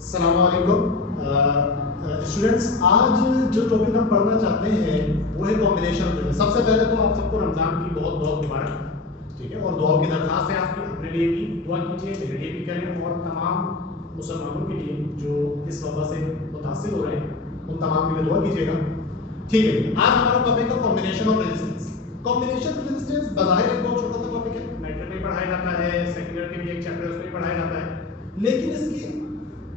अस्सलामुअलैकुम स्टूडेंट्स, आज जो टॉपिक हम पढ़ना चाहते हैं वो है कॉम्बिनेशन ऑफ। सबसे पहले तो आप सबको रमजान की बहुत बहुत मुबारक, ठीक है। और दुआ की दरखास्त है आपकी, अपने लिए भी दुआ कीजिए, मेरे लिए भी करें और तमाम मुसलमानों के लिए जो इस वबा से मुतासिर हो रहे हैं उन तमाम के लिए दुआ कीजिएगा, ठीक है। आज हमारा टॉपिक है combination of resistance. Combination of resistance बज़ाहिर एक बहुत छोटा सा टॉपिक है, मैट्रिक में पढ़ाया जाता है, सेकेंडरी के भी एक चैप्टर है उसमें भी पढ़ाया जाता है, लेकिन इसकी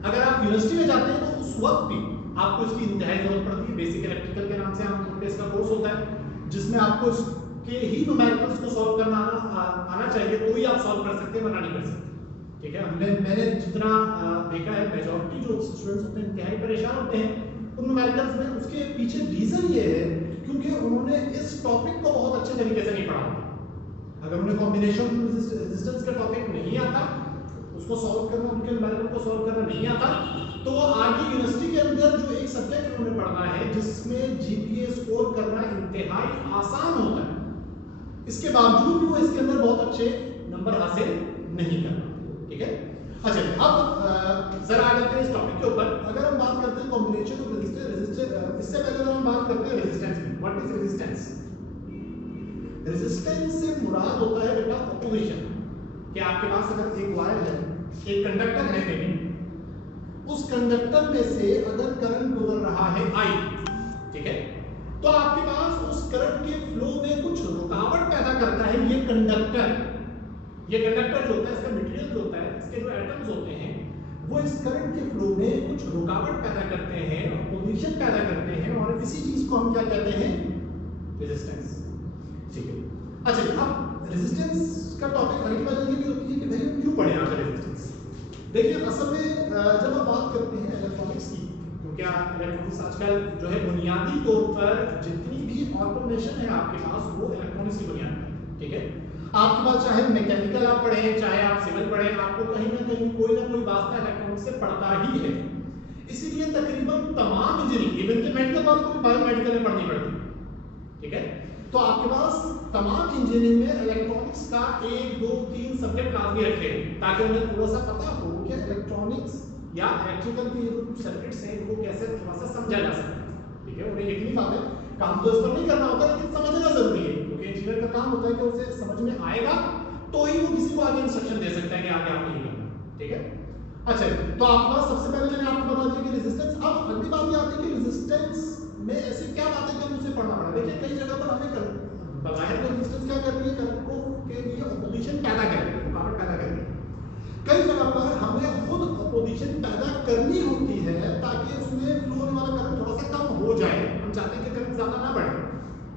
अगर आप यूनिवर्सिटी में जाते हैं तो उस वक्त भी आपको इसकी इंतहाई जरूरत पड़ती है। बेसिक इलेक्ट्रिकल के नाम से हम इसका कोर्स होता है जिसमें आपको इसके ही न्यूमेरिकल्स को सॉल्व करना आना चाहिए, तो ही आप सॉल्व कर सकते हैं, वरना नहीं कर सकते, ठीक है। मैंने जितना देखा है, मेजॉरिटी जो स्टूडेंट्स होते हैं इंतहाई परेशान होते हैं उन न्यूमेरिकल्स में। उसके पीछे रीजन ये है क्योंकि उन्होंने इस टॉपिक को बहुत अच्छे तरीके से नहीं पढ़ा होता। अगर उन्हें कॉम्बिनेशन रेजिस्टेंस का टॉपिक नहीं आता, उसको सॉल्व करना, उनके न्यूमेरिकल को सॉल्व करना नहीं आता, तो वो आगे यूनिवर्सिटी के अंदर जो एक सब्जेक्ट उन्होंने पढ़ना है जिसमें जीपीए स्कोर करना इंतहाई आसान होता है, इसके बावजूद भी वो इसके अंदर बहुत अच्छे नंबर हासिल नहीं कर पाते, ठीक है। अच्छा, अब जरा आ जाते हैं इस टॉपिक के ऊपर। अगर हम बात करते हैं कॉम्बिनेशन ऑफ रेजिस्टेंस, इससे पहले अगर हम बात करते हैं रेजिस्टेंस की, व्हाट इज रेजिस्टेंस? रेजिस्टेंस से मुराद होता है बेटा अपोजिशन, कि आपके पास अगर एक वायर है, एक कंडक्टर है, कहीं उस कंडक्टर में से अगर करंट गुजर रहा है I, ठीक है, तो आपके पास उस करंट के फ्लो में कुछ रुकावट पैदा करता है ये कंडक्टर। ये कंडक्टर जो होता है, इसका मटेरियल जो होता है, इसके जो एटम्स होते हैं वो इस करंट के फ्लो में कुछ रुकावट पैदा करते हैं, अपोजिशन पैदा करते हैं, और इसी चीज को हम क्या कहते हैं? रेजिस्टेंस, ठीक है। अच्छा, अब रेजिस्टेंस का टॉपिक अगली बात ये भी होती है कि भाई क्यों पढ़े यहाँ पे रेजिस्टेंस। देखिए, असल में जब हम बात करते हैं इलेक्ट्रॉनिक्स की, क्योंकि इलेक्ट्रॉनिक्स आजकल जो है बुनियादी तौर पर जितनी भी ऑटोमेशन है आपके पास वो इलेक्ट्रॉनिक्स की बुनियाद पर, ठीक है। आपके पास चाहे मैकेनिकल आप पढ़ें, चाहे आप सिविल पढ़ें, आपको कहीं ना कहीं कोई ना कोई वास्ता इलेक्ट्रॉनिक्स से पढ़ता ही है। इसीलिए तकरीबन तमाम इंजीनियरिंग, इवन के मेडिकल वालों को भी बायोमेडिकल में पढ़नी पड़ती है, ठीक है। तो आपके पास तमाम इंजीनियरिंग में इलेक्ट्रॉनिक्स का 1, 2, 3 सब्जेक्ट लाजमी रखे ताकि उन्हें थोड़ा सा पता हो कि इलेक्ट्रॉनिक्स या इलेक्ट्रिकल के जो सर्किट्स हैं इनको कैसे थोड़ा सा समझा जा सकता है, ठीक है। उन्हें यकीनी बात है, काम तो इस पर नहीं करना होता लेकिन समझना जरूरी है, क्योंकि इंजीनियर का काम होता है कि उसे समझ में आएगा तो ही वो किसी को आगे इंस्ट्रक्शन दे सकता है कि आगे आप नहीं करना, ठीक है। अच्छा, तो आपके पास सबसे पहले मैंने आपको बता दिया कि रेजिस्टेंस। अब अगली बात ये आती है कि रेजिस्टेंस में ऐसी क्या बातें कि उसे पढ़ना पड़ा। देखिए, कई जगह पर हमें बज़ाहिर रेजिस्टेंस क्या कर रही है, करंट को के लिए अपोजिशन पैदा कर रही है, रुकावट पैदा कर रही है। कई जगह पर हमें खुद अपोजिशन पैदा करनी होती है ताकि उसमें फ्लो होने वाला करंट थोड़ा सा कम हो जाए। हम चाहते हैं कि करंट ज्यादा ना बढ़े,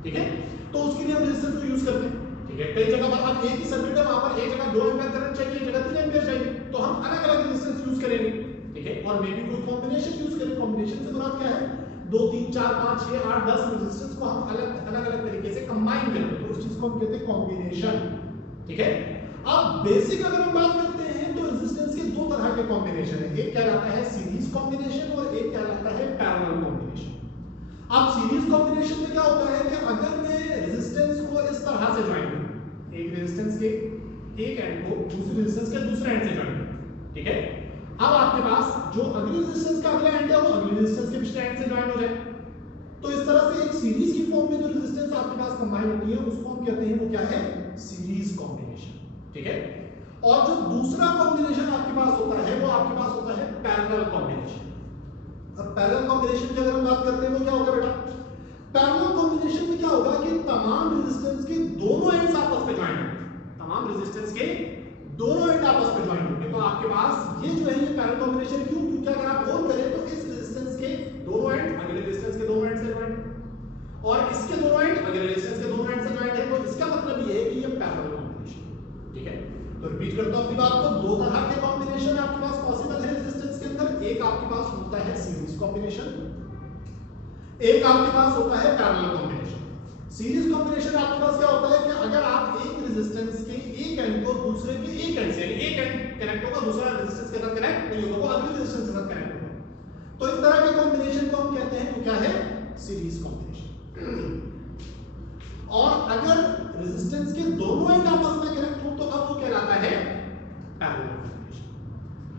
ठीक है, तो उसके लिए हम रेजिस्टेंस को यूज करते हैं, ठीक है। कई जगह पर अब एक ही सर्किट है, वहां पर एक जगह 2 एम्पीयर करंट चाहिए, एक जगह 3 एम्पीयर चाहिए, तो हम अलग अलग रेजिस्टेंस यूज करेंगे, ठीक है। और मे बी कोई कॉम्बिनेशन यूज करें। कॉम्बिनेशन से मुराद क्या है? 2, 3, 4, 5, 6, 8, 10 रेजिस्टेंस को हम अलग अलग तरीके से कंबाइन करें, तो उस चीज को हम कहते हैं कॉम्बिनेशन, ठीक है। अब बेसिक अगर हम बात करते हैं तो रेजिस्टेंस के 2 तरह के कॉम्बिनेशन है, एक कहलाता है सीरीज कॉम्बिनेशन और एक कहलाता है पैरेलल कॉम्बिनेशन। अब सीरीज कॉम्बिनेशन में क्या होता है कि अगर मैं रेजिस्टेंस को इस तरह से ज्वाइन करूं, एक रेजिस्टेंस के एक एंड को दूसरे रेजिस्टेंस के दूसरे एंड से ज्वाइन करूं, ठीक है। अब आपके पास जो अगली रेजिस्टेंस का अगला एंड है वो अगली रेजिस्टेंस के पिछले एंड से ज्वाइन हो जाए, तो इस तरह से एक सीरीज की फॉर्म में जो रेजिस्टेंस आपके पास कंबाइन होती है उसको हम कहते हैं वो क्या है? सीरीज कॉम्बिनेशन, ठीक है। और जो दूसरा कॉम्बिनेशन आपके पास होता है वो आपके पास होता है पैरेलल कॉम्बिनेशन। अब पैरेलल कॉम्बिनेशन की अगर हम बात करते हैं वो क्या होगा बेटा? पैरेलल कॉम्बिनेशन में क्या होगा कि तमाम रेजिस्टेंस के दोनों एंड्स आपस में ज्वाइन होंगे, तमाम रेजिस्टेंस के दोनों एंड आपस में ज्वाइन होंगे, तो आपके पास ये जो है ये पैरेलल कॉम्बिनेशन क्यों? क्योंकि अगर आप और करें तो इस रेजिस्टेंस के दोनों एंड अगले रेजिस्टेंस के दोनों एंड से ज्वाइन और इसके दोनों एंड अगले रेजिस्टेंस के दोनों एंड से ज्वाइन है, तो इसका मतलब ये है कि ये पैरेलल कॉम्बिनेशन, ठीक है। तो रिपीट करता हूं अपनी बात को, 2 तरह के कॉम्बिनेशन आपके पास पॉसिबल है रेजिस्टेंस के अंदर। एक आपके पास होता है सीरीज कॉम्बिनेशन, एक आपके पास होता है पैरेलल कॉम्बिनेशन। सीरीज कॉम्बिनेशन आपके पास क्या होता है कि अगर आप एक रेजिस्टेंस के एक एंड को दूसरे के एक एंड से, यानी एक एंड कनेक्ट होगा दूसरा रेजिस्टेंस के साथ कनेक्ट नहीं होगा, वो अगले रेजिस्टेंस के साथ कनेक्ट होगा, तो इस तरह के कॉम्बिनेशन को हम कहते हैं वो क्या है? Series combination. और अगर रेजिस्टेंस के दोनों एंड आपस में कनेक्ट हो तो अब वो कहलाता है पैरेलल कॉम्बिनेशन।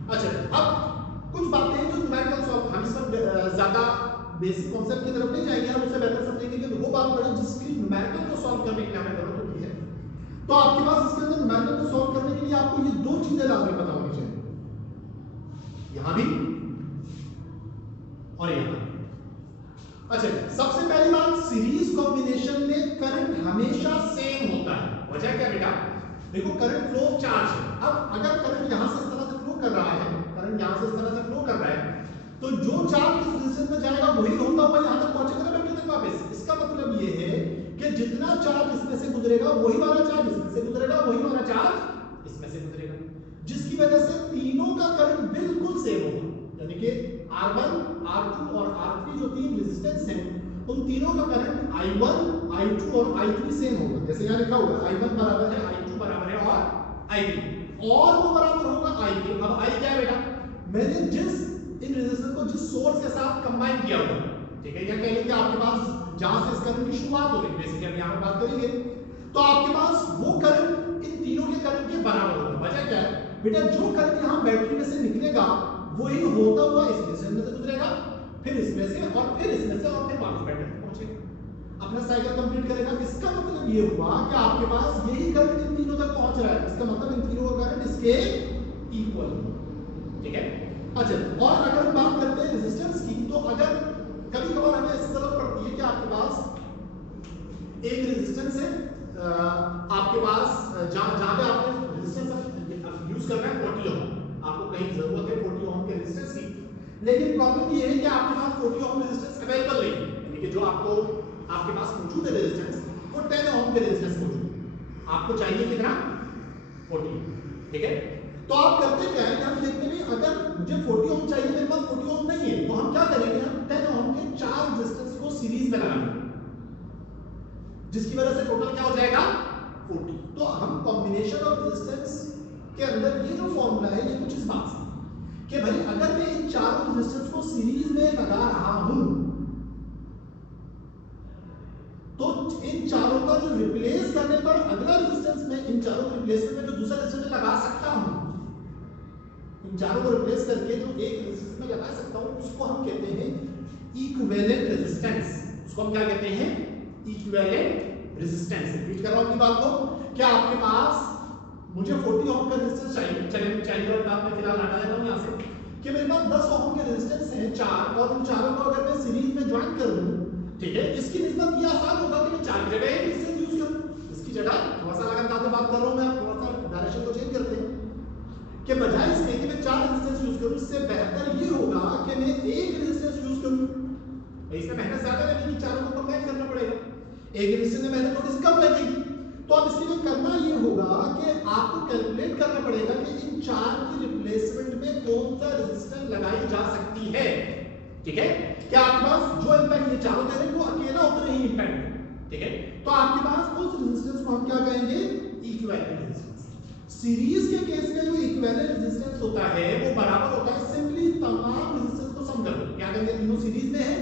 अच्छा, अब कुछ बातें बेसिक कॉन्सेप्ट की तरफ नहीं जाएंगे, हम उससे बेहतर समझेंगे कि वो बात पढ़े जिसकी न्यूमेरिकल को सॉल्व करने के लिए हमें जरूरत होती है। तो आपके पास इसके अंदर न्यूमेरिकल को सॉल्व करने के लिए आपको ये दो चीजें लाजमी पता होनी चाहिए, यहां भी और यहां। अच्छा, सबसे पहली बात, सीरीज कॉम्बिनेशन में करंट हमेशा सेम होता है। वजह क्या बेटा, देखो करंट फ्लो चार्ज है। अब अगर करंट यहां से इस तरह से फ्लो कर रहा है, करंट यहां से इस तरह से फ्लो कर रहा है, तो जो चार्ज इस रेजिस्टेंस में जाएगा वही होता हुआ यहां तक पहुंचेगा ना बैटरी तक वापस। इसका मतलब ये है कि जितना चार्ज इसमें से गुजरेगा वही वाला चार्ज इसमें से गुजरेगा, वही वाला चार्ज इसमें से गुजरेगा, जिसकी वजह से तीनों का करंट बिल्कुल सेम होगा। यानी कि R1, R2 और R3 जो तीन रेजिस्टेंस हैं, उन तीनों का करंट I1, I2 और I3 सेम होगा। जैसे यहां लिखा हुआ है I1 बराबर है I2 बराबर है और I3, और वो बराबर होगा I के। अब I क्या है बेटा, मैंने जिस इन रेजिस्टेंस को जिस सोर्स के साथ कंबाइन किया हुआ, ठीक है, या कह लीजिए आपके पास जहां से इस करंट की शुरुआत हो रही, बेसिकली हम यहां पर बात करेंगे, तो आपके पास वो करंट इन तीनों के करंट के बराबर होगा। वजह क्या है बेटा, जो करंट यहां बैटरी में से निकलेगा वही होता हुआ इस रेजिस्टेंस में से गुजरेगा, फिर इसमें से और फिर इसमें से और फिर वापस बैटरी तक पहुंचेगा, अपना साइकिल कंप्लीट करेगा। इसका मतलब ये हुआ कि आपके पास यही करंट इन तीनों तक पहुंच रहा है, इसका मतलब इन तीनों का करंट इसके इक्वल है, ठीक है। अच्छा, और अगर हम बात करते हैं रेजिस्टेंस की, तो अगर कभी कभार हमें इस तरह पड़ती है कि आपके पास एक रेजिस्टेंस है, आपके पास जहां पे आपने रेजिस्टेंस यूज करना है 40 ओम, आपको कहीं जरूरत है 40 ओम के रेजिस्टेंस की, लेकिन प्रॉब्लम ये है कि आपके पास 40 ओम रेजिस्टेंस अवेलेबल नहीं है, यानी कि जो आपके पास मौजूद है रेजिस्टेंस वो 10 ओम के रेजिस्टेंस मौजूद है, आपको चाहिए कितना 40, ठीक है। तो आप करते क्या है, हम देखते हैं अगर मुझे 40 ओम चाहिए, मेरे पास 40 ओम नहीं है, तो हम क्या करेंगे, हम 10 ओम के 4 रेजिस्टेंस को सीरीज में लगाएंगे, जिसकी वजह से टोटल क्या हो जाएगा 40। तो हम कॉम्बिनेशन ऑफ रेजिस्टेंस के अंदर ये जो फॉर्मूला है ये कुछ इस बात से कि भाई अगर मैं इन चारों रेजिस्टेंस को सीरीज में लगा रहा हूं, तो इन चारों का जो रिप्लेस करने पर अगला रेजिस्टेंस में इन चारों को रिप्लेसमेंट में जो दूसरा रेजिस्टेंस लगा सकता हूं, इन चारों को रिप्लेस करके जो एक रेजिस्टेंस में लगा सकता हूं, उसको हम कहते हैं इक्विवेलेंट रेजिस्टेंस। उसको हम क्या कहते हैं, इक्विवेलेंट रेजिस्टेंस। रिपीट कर रहा हूं अपनी बात को, क्या आपके पास मुझे 40 ओम का रेजिस्टेंस चाहिए और मैं फिलहाल हटा देता हूं यहां से कि मेरे पास 10 ओम के रेजिस्टेंस हैं 4, और उन चारों को अगर मैं सीरीज में ज्वाइन कर दूं, ठीक है, इसकी निस्बत ये आसान होगा कि मैं 4 की जगह एक रेजिस्टेंस यूज करूं। इसकी जगह थोड़ा सा लगातार तो बात कर रहा हूं मैं, थोड़ा सा डायरेक्शन को चेंज करते हैं कि बजाय इसके कि मैं 4 रेजिस्टेंस यूज करूं, इससे बेहतर ये होगा कि मैं एक रेजिस्टेंस यूज करूं। इसमें मेहनत ज्यादा लगेगी, चारों को कंबाइन करना पड़ेगा, एक रेजिस्टेंस में मेहनत थोड़ी सी कम लगेगी। तो अब इसके लिए करना ये होगा कि आपको कैलकुलेट करना पड़ेगा कि इन 4 की रिप्लेसमेंट में कौन सा रेजिस्टेंस लगाई जा सकती है, ठीक है। क्या आपके पास जो इंपैक्ट ये चारों दे रहे हैं वो अकेला उतना ही इंपैक्ट है, ठीक है। तो आपके पास उस रेजिस्टेंस को हम क्या कहेंगे, इक्विवेलेंट रेजिस्टेंस। सीरीज के केस में जो इक्विवेलेंट रेजिस्टेंस होता है वो बराबर होता है सिंपली तमाम रेजिस्टेंस को सम कर दो। क्या करेंगे, तीनों सीरीज में है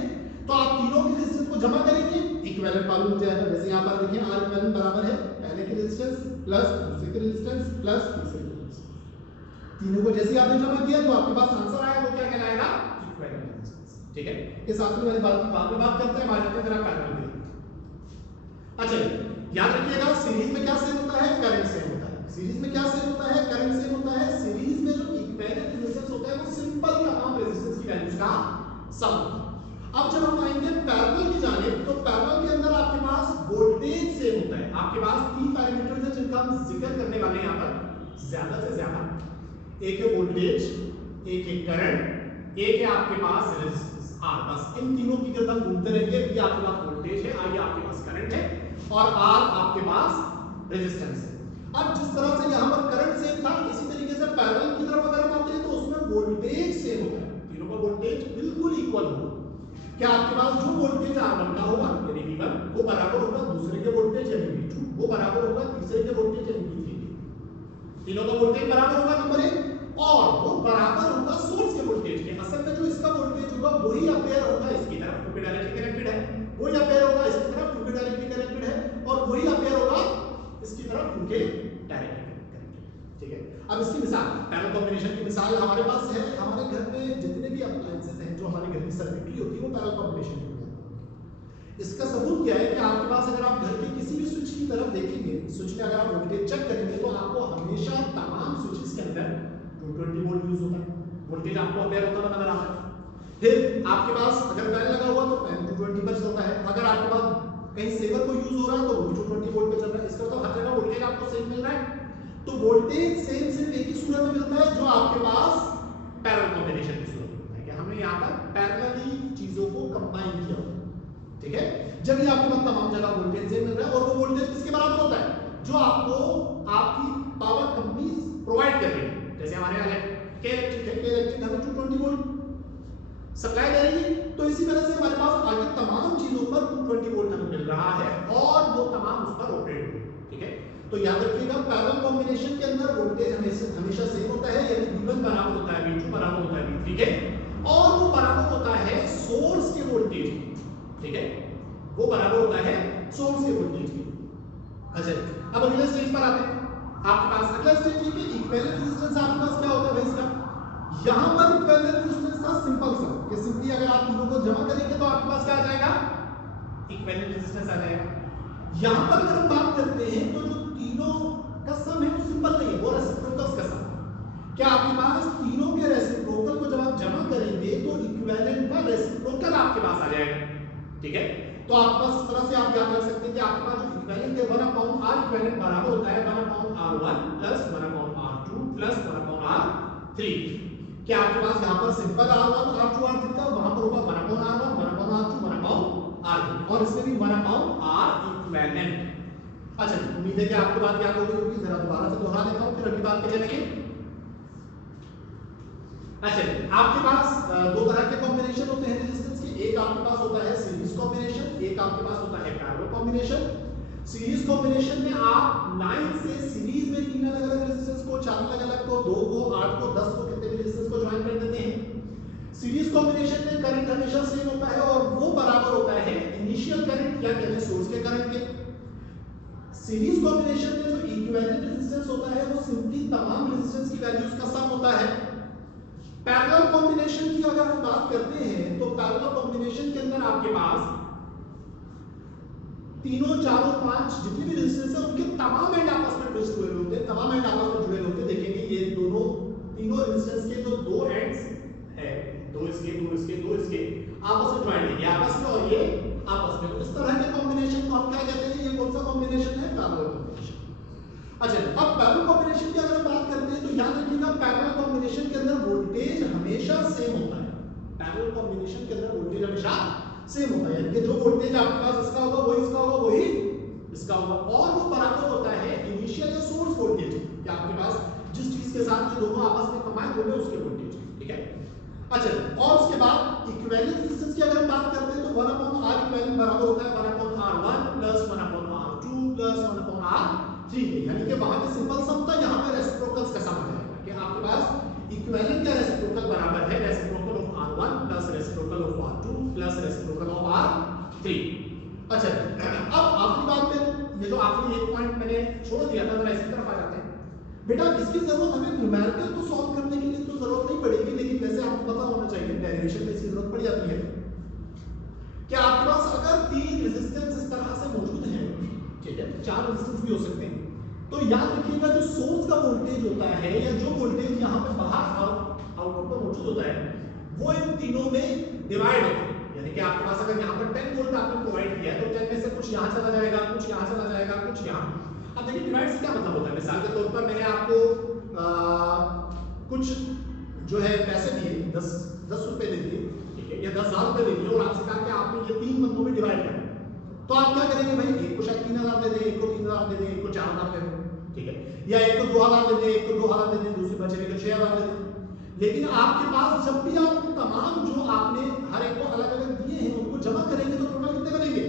तो आप तीनों के रेजिस्टेंस को जमा करेंगे, इक्विवेलेंट मालूम हो जाएगा। जैसे यहां पर देखिए R इक्विवेलेंट बराबर है पहले के रेजिस्टेंस प्लस दूसरे के रेजिस्टेंस प्लस तीसरे के रेजिस्टेंस। तीनों को जैसे आपने जमा किया तो आपके पास आंसर आया, वो क्या कहलाएगा, इक्विवेलेंट रेजिस्टेंस, ठीक है। इस आखिरी वाली बात की बाद में बात करते हैं, बाद में जरा पैरेलल में। अच्छा, याद रखिएगा सीरीज में क्या सेम होता है, करंट सेम होता है। सीरीज में क्या सेम होता है, करंट सेम होता है। सीरीज में जो इक्विवेलेंट रेजिस्टेंस होता है वो सिंपल तमाम रेजिस्टेंस की वैल्यूज का सम होता है। अब जब हम आएंगे पैरेलल की जानिब, तो पैरेलल के अंदर आपके पास वोल्टेज सेम होता है। आपके पास 3 पैरामीटर्स हैं जिनका हम जिक्र करने वाले हैं यहां पर ज्यादा से ज्यादा। एक है वोल्टेज, एक है करंट, एक है आपके पास रेजिस्टेंस R। बस इन तीनों की जब हम घूमते रहेंगे, V आपके पास वोल्टेज है, I आपके पास करंट है और R आपके पास रेजिस्टेंस है। अब जिस तरह से यहां पर करंट सेम था, इसी तरीके से पैरेलल की तरफ अगर हम आते हैं तो उसमें वोल्टेज सेम होता है, तीनों का वोल्टेज बिल्कुल इक्वल होगा। क्या आपके पास जो वोल्टेज R1 का होगा यानी V1 वो बराबर होगा दूसरे के वोल्टेज यानी V2, वो बराबर होगा तीसरे के वोल्टेज यानी V3 के। तीनों का वोल्टेज बराबर होगा नंबर 1, और वो बराबर होगा सोर्स के वोल्टेज के। असल में जो इसका वोल्टेज होगा वही अपेयर होगा इसकी तरफ, क्योंकि डायरेक्टली कनेक्टेड है, वही अपेयर होगा इसकी तरफ क्योंकि डायरेक्टली कनेक्टेड है, और वही अपेयर होगा इसकी तरफ क्योंकि डायरेक्टली कनेक्टेड है। ठीक है। अब इसकी मिसाल, पैरेलल कॉम्बिनेशन की मिसाल हमारे पास है, हमारे घर में जितने भी अप्लायंसेस हैं, जो हमारे घर की सर्किटरी होती है, वो पैरेलल कॉम्बिनेशन की होती है। इसका सबूत क्या है कि आपके पास अगर आप घर के किसी भी स्विच की तरफ देखेंगे, स्विच में अगर आप वोल्टेज चेक करेंगे तो आपको हमेशा तमाम स्विचेस के अंदर 220 वोल्ट यूज होता है, वोल्टेज आपको अवेयर होता नजर आता है। फिर आपके पास अगर फैन लगा हुआ तो फैन 220 पर चलता है, अगर आपके पास कहीं सेवर को यूज हो रहा है तो वो 220 वोल्ट पे चल रहा है। इसका मतलब हर जगह वोल्टेज आपको सेम मिल रहा है। तो वोल्टेज सेम सिर्फ एक ही सूरत में मिलता है, जो आपके पास पैरेलल कॉम्बिनेशन की सूरत में मिलता है कि हमने यहां पर पैरेलली चीजों को कंबाइन किया, ठीक है। जब ये आपके पास तमाम जगह वोल्टेज सेम मिल रहा है और वो वोल्टेज किसके बराबर होता है, जो आपको आपकी पावर कंपनी प्रोवाइड कर रही है। जैसे हमारे यहाँ के इलेक्ट्रिक हमें 220 वोल्ट सप्लाई दे रही है, तो इसी तरह से हमारे पास आगे तमाम चीजों पर 220 वोल्ट हमें मिल रहा है और वो तमाम उस पर ऑपरेट हो रही है, ठीक है। तो याद रखिएगा पैरेलल कॉम्बिनेशन के अंदर वोल्टेज हमेशा सेम होता है, यानी V1 बराबर होता है V2 बराबर होता है V3 के, और वो बराबर होता है सोर्स के वोल्टेज, ठीक है, वो बराबर होता है सोर्स के वोल्टेज की। अच्छा, अब अगले स्टेज पर आते हैं। आपके पास अगला स्टेज है कि इक्विवेलेंट रेजिस्टेंस आपके पास क्या होता है भाई इसका। यहां पर इक्विवेलेंट रेजिस्टेंस का सिंपल सा कि सिंपली अगर आप तीनों को जमा करेंगे तो आपके पास क्या आ जाएगा, इक्विवेलेंट रेजिस्टेंस आ जाएगा। यहां पर अगर हम बात करते हैं तो जो तीनों का सम है वो सिंपल नहीं है, वो रेसिप्रोकल्स का सम है। क्या आपके पास तीनों के रेसिप्रोकल को जब आप जमा करेंगे तो इक्विवेलेंट का रेसिप्रोकल आपके पास आ जाएगा, ठीक है। तो आपके पास इस तरह से आप याद रख सकते हैं कि आपके पास जो इक्विवेलेंट है 1/r इक्विवेलेंट बराबर होता है 1/r1 plus 1/r2 plus 1/r3। क्या आपके पास यहां पर सिंपल r1 r2 r3 था, वहां पर होगा 1/r1 1/r2 1/r3 और इसमें भी 1/r इक्विवेलेंट। अच्छा, उम्मीद है कि आपको बात याद होगी, क्योंकि जरा दोबारा से दोहरा देता हूं फिर अगली बात पे चलेंगे। अच्छा, आपके पास दो तरह के कॉम्बिनेशन होते हैं रेजिस्टेंस के, एक आपके पास होता है सीरीज कॉम्बिनेशन, एक आपके पास होता है पैरेलल कॉम्बिनेशन। सीरीज कॉम्बिनेशन में आप लाइन से सीरीज में तीन अलग अलग रेजिस्टेंस को, चार अलग अलग को, 2 को, 8 को, 10 को, कितने भी रेजिस्टेंस को ज्वाइन कर देते हैं। सीरीज कॉम्बिनेशन में करंट हमेशा सेम होता है और वो बराबर होता है इनिशियल करंट या कहते हैं सोर्स के करंट के। सीरीज कॉम्बिनेशन में जो इक्विवेलेंट रेजिस्टेंस होता है वो सिंपली तमाम रेजिस्टेंस की वैल्यूज का सम होता है। पैरेलल कॉम्बिनेशन की अगर हम बात करते हैं तो पैरेलल कॉम्बिनेशन के अंदर आपके पास तीनों, चारों, पांच जितने भी रेजिस्टेंस हैं उनके तमाम एंड आपस में ट्विस्ट हुए होते हैं, तमाम एंड आपस में जुड़े होते हैं। देखेंगे ये दोनों तीनों रेजिस्टेंस के जो दो एंड्स है, दो इसके आपस में ज्वाइन है, ये आपस में और ये आपस में। तो इस तरह के कॉम्बिनेशन को हम क्या कहते हैं, ये कौन सा कॉम्बिनेशन है, पैरेलल कॉम्बिनेशन। अच्छा, अब पैरेलल कॉम्बिनेशन की अगर बात करते हैं तो याद रखिएगा पैरेलल कॉम्बिनेशन के अंदर वोल्टेज हमेशा सेम होता है। पैरेलल कॉम्बिनेशन के अंदर वोल्टेज हमेशा सेम होता है, यानी कि जो वोल्टेज आपके पास इसका होगा वही इसका होगा, वही इसका होगा, और वो बराबर होता है इनिशियल या सोर्स वोल्टेज कि आपके पास जिस चीज के साथ ये दोनों आपस में कंबाइन हो गए उसके वोल्टेज, ठीक है। अच्छा, और उसके बाद इक्विवेलेंट रेजिस्टेंस की अगर हम बात करते हैं तो 1/r इक्विवेलेंट बराबर होता है 1/r1 plus 1/r2 plus 1/r3, यानी कि वहां पे सिंपल सम था, यहां पे रेसिप्रोकल्स का सम आ जाएगा कि आपके पास इक्विवेलेंट का रेसिप्रोकल बराबर है reciprocal of r1 plus reciprocal of r2 plus reciprocal of r3। अच्छा, अब आखिरी बात पे, ये जो आखिरी एक पॉइंट मैंने छोड़ दिया था, जरा इसी तरफ आ जाते हैं। बेटा इसकी जरूरत हमें न्यूमेरिकल को सॉल्व करने के लिए तो जरूरत नहीं पड़ेगी, लेकिन वैसे आपको पता होना चाहिए डेरिवेशन में इसकी जरूरत पड़ जाती है कि आपके पास अगर तीन रेजिस्टेंस इस तरह से मौजूद हैं, ठीक है, चार रेजिस्टेंस भी हो सकते हैं, तो याद रखिएगा जो सोर्स का वोल्टेज होता है या जो वोल्टेज यहाँ पे बाहर आउटपुट पर मौजूद होता है वो इन तीनों में डिवाइड होता है। यानी कि आपके पास अगर यहाँ पर 10 वोल्ट आपने प्रोवाइड किया है तो 10 में से कुछ यहाँ चला जाएगा, कुछ यहाँ चला जाएगा, कुछ यहाँ। अब देखिए डिवाइड से क्या मतलब होता है, मिसाल के तौर पर मैंने आपको कुछ जो है पैसे दिए, 10 रुपए दे दिए, ठीक है, या 10,000 रुपए दे दिए और आपसे कहा कि आपने ये 3 बंदों में डिवाइड करना, तो आप क्या करेंगे भाई, एक को शायद 3,000 दे दें, एक को 3,000 दे दें, एक को 4,000 दे दें, ठीक है, या एक को 2,000 दे दें, एक को 2,000 दे दें, दूसरे बचे को 6,000 दे दें। लेकिन आपके पास जब भी आप तमाम जो आपने हर एक को अलग अलग दिए हैं उनको जमा करेंगे तो टोटल कितने बनेंगे,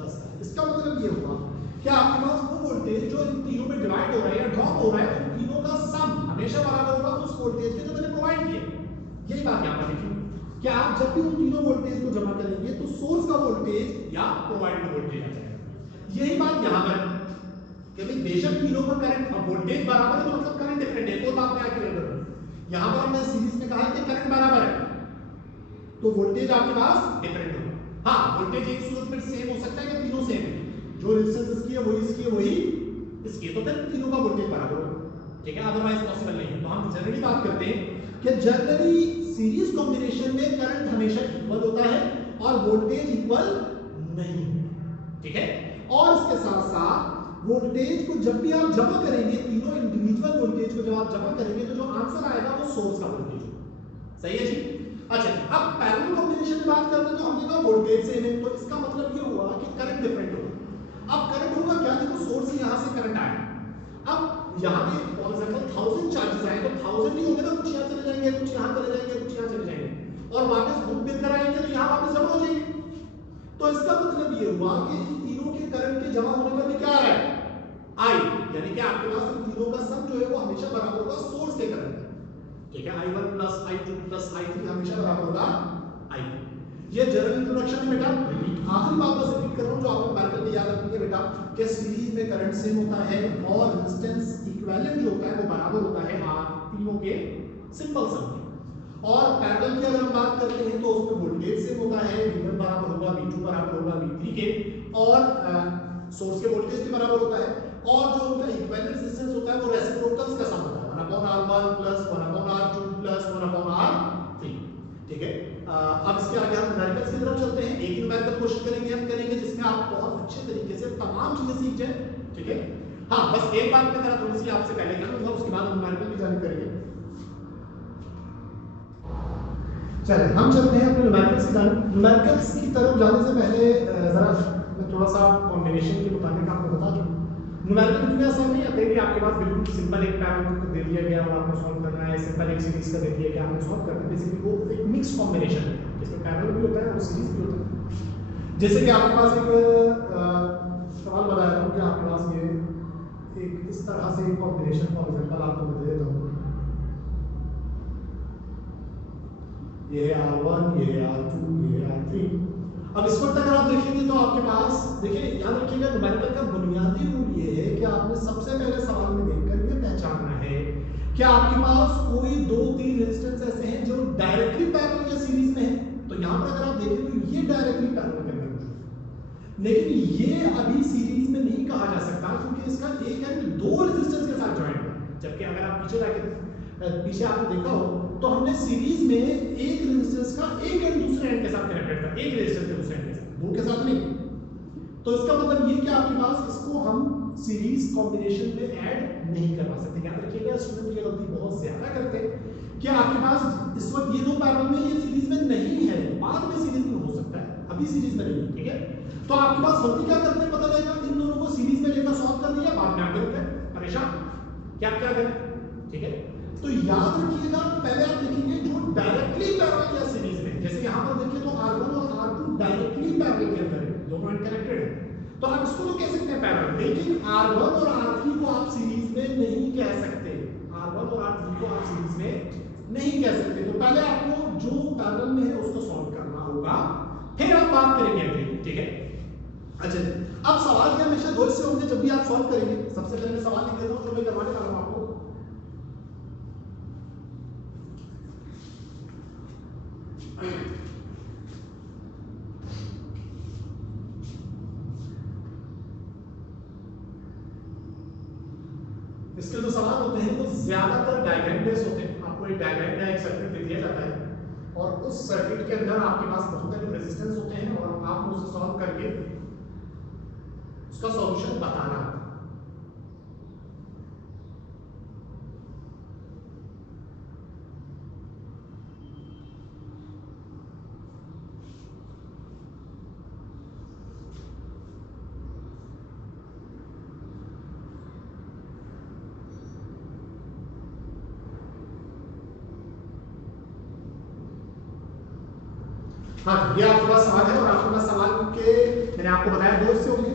10,000। इसका मतलब ये हुआ कि आपके पास वो वोल्टेज जो इन तीनों में डिवाइड हो रहा है या ड्रॉप हो रहा है, उन तीनों का सम हमेशा बराबर होगा उस वोल्टेज के जो मैंने प्रोवाइड किए। यही बात यहाँ पर लिखी कि आप जब भी उन तीनों वोल्टेज को जमा करेंगे तो सोर्स का वोल्टेज या प्रोवाइडेड वोल्टेज आ जाएगा। यही बात यहाँ पर कि भाई बेशक तीनों का करंट वोल्टेज बराबर है तो मतलब करंट डिफरेंट है, तो आपने आके कर दो। यहां पर हमने सीरीज में कहा है कि करंट बराबर है तो वोल्टेज आपके पास डिफरेंट होगा। हां वोल्टेज एक सूरत में सेम हो सकता है कि तीनों सेम है, जो रेजिस्टेंस इसकी है वही इसकी है वही इसकी, तो फिर तीनों का वोल्टेज बराबर होगा, ठीक है, अदरवाइज पॉसिबल नहीं है। तो हम जनरली बात करते हैं कि जनरली सीरीज कॉम्बिनेशन में करंट हमेशा इक्वल होता है और वोल्टेज इक्वल नहीं, ठीक है। और इसके साथ साथ वोल्टेज को जब भी आप जमा करेंगे, तीनों इंडिविजुअल वोल्टेज को जब आप जमा करेंगे तो जो आंसर आएगा वो सोर्स का वोल्टेज होगा, सही है जी। अच्छा अब पैरेलल कॉम्बिनेशन की बात करते हैं तो हमने कहा वोल्टेज सेम है, तो इसका मतलब ये हुआ कि करंट डिफरेंट होगा। अब करंट होगा क्या, देखो सोर्स से यहां से करंट आया, अब यहां पे फॉर एग्जांपल 1000 चार्जेस आए तो 1000 ही होंगे ना, कुछ यहां चले जाएंगे कुछ यहां चले जाएंगे कुछ यहां चले जाएंगे और वापस घूम फिर कर आएंगे तो यहां वापस जमा हो जाएंगे। तो इसका मतलब ये हुआ कि इन तीनों के करंट के जमा होने पर भी क्या आ रहा है, I, यानी कि आपके पास इन तीनों का सम जो है वो हमेशा बराबर होगा सोर्स के करंट, ठीक है। I1 plus I2 plus I3 हमेशा बराबर होगा I। ये जनरल इंट्रोडक्शन है बेटा, आखिरी बात बस रिपीट कर रहा हूं जो आपको पैरेलल में याद रखनी है बेटा, कि सीरीज में करंट सेम होता है और रेजिस्टेंस इक्विवेलेंट जो होता है वो बराबर होता है R तीनों के सिंपल सम के। और पैरेलल की अगर हम बात करते हैं तो उसमें वोल्टेज सेम होता है, V1 बराबर होगा V2 बराबर होगा V3 के, और सोर्स के वोल्टेज भी बराबर होता है, और जो उनका इक्विवेलेंट रेजिस्टेंस होता है वो रेसिप्रोकल्स का सम होता है, 1/R1 plus 1/R2 plus 1/R3, ठीक है। अब इसके आगे हम न्यूमेरिकल्स की तरफ चलते हैं। एक न्यूमेरिकल क्वेश्चन करेंगे हम करेंगे जिसमें आप बहुत अच्छे तरीके से तमाम चीजें सीख जाए, ठीक है। हाँ बस एक बात मैं थोड़ी सी आपसे पहले कर लूंगा, उसके बाद हम न्यूमेरिकल की जारी करेंगे। चलिए हम चलते हैं अपने न्यूमेरिकल्स की तरफ जाने से पहले जरा मैं थोड़ा सा कॉम्बिनेशन के मुताबिक आपको बता दूं। न्यूमेरिकल इतने आसान नहीं आते कि आपके पास बिल्कुल सिंपल एक पैरामीटर दे दिया गया और आपको सॉल्व करना है, सिंपल एक सीरीज का दे दिया गया आपको सॉल्व करना है। बेसिकली वो एक मिक्स कॉम्बिनेशन है जिसमें पैरेलल भी होता है और सीरीज भी होता है। जैसे कि आपके पास एक सवाल बताया था कि आपके पास ये एक इस तरह से एक कॉम्बिनेशन फॉर एग्जांपल आपको मैं दे देता हूं, ये है R1 ये है R2 ये है R3। अब इस वक्त अगर आप देखेंगे तो आपके पास देखिए याद रखिएगा न्यूमेरिकल का बुनियादी रूल ये है कि आपने सबसे पहले सवाल में देखकर ये पहचानना है कि आपके पास कोई 2-3 रेजिस्टेंस ऐसे हैं जो डायरेक्टली पैरेलल या सीरीज में है। तो यहां पर अगर आप देखें तो ये डायरेक्टली पैरेलल के अंदर है, लेकिन ये अभी सीरीज में नहीं कहा जा सकता क्योंकि इसका एक एंड 2 रेजिस्टेंस के साथ ज्वाइंट है। जबकि अगर आप पीछे आपने देखा हो तो हमने सीरीज में एक रेजिस्टेंस का एक एंड दूसरे एंड के साथ कनेक्टेड था, एक रेजिस्टेंस के दूसरे एंड के साथ, दो के साथ नहीं। तो इसका मतलब ये कि आपके पास इसको हम सीरीज कॉम्बिनेशन में ऐड नहीं करवा सकते। याद रखिएगा स्टूडेंट ये गलती बहुत ज्यादा करते हैं कि आपके पास इस वक्त ये दो पैरेलल में ये सीरीज में नहीं है, बाद में सीरीज में हो सकता है, अभी सीरीज में नहीं, ठीक है। तो आपके पास गलती क्या करते हैं पता लगेगा, इन दोनों को सीरीज में लेकर सॉल्व कर दिया, बाद में आप करते परेशान क्या क्या करें, ठीक है। तो याद रखिएगा पहले आप लिखेंगे जो डायरेक्टली पैरेलल या सीरीज में, जैसे यहां पर देखिए तो R1 और R2 डायरेक्टली पैरेलल के अंदर है, दोनों एंड कनेक्टेड है, तो आप इसको तो कह सकते हैं पैरेलल, लेकिन R1 और R3 को आप सीरीज में नहीं कह सकते, R1 और R3 को आप सीरीज में नहीं कह सकते। तो पहले आपको जो पैरेलल में है उसको सॉल्व करना होगा, फिर आप बात करेंगे अगली, ठीक है। अच्छा अब सवाल के हमेशा दो हिस्से होंगे जब भी आप सॉल्व करेंगे। सबसे पहले मैं सवाल लिख देता हूं जो मैं करवाने वाला हूं आपको। इसके जो सवाल होते हैं वो ज्यादातर डायग्राम बेस्ड होते हैं। आपको एक डायग्राम या एक सर्किट दे दिया जाता है और उस सर्किट के अंदर आपके पास बहुत सारे रेजिस्टेंस होते हैं और आपको उसे सॉल्व करके उसका सॉल्यूशन बताना होता है। हाँ ये आपके पास सवाल है और आपके पास सवाल के मैंने आपको बताया दो से होंगे।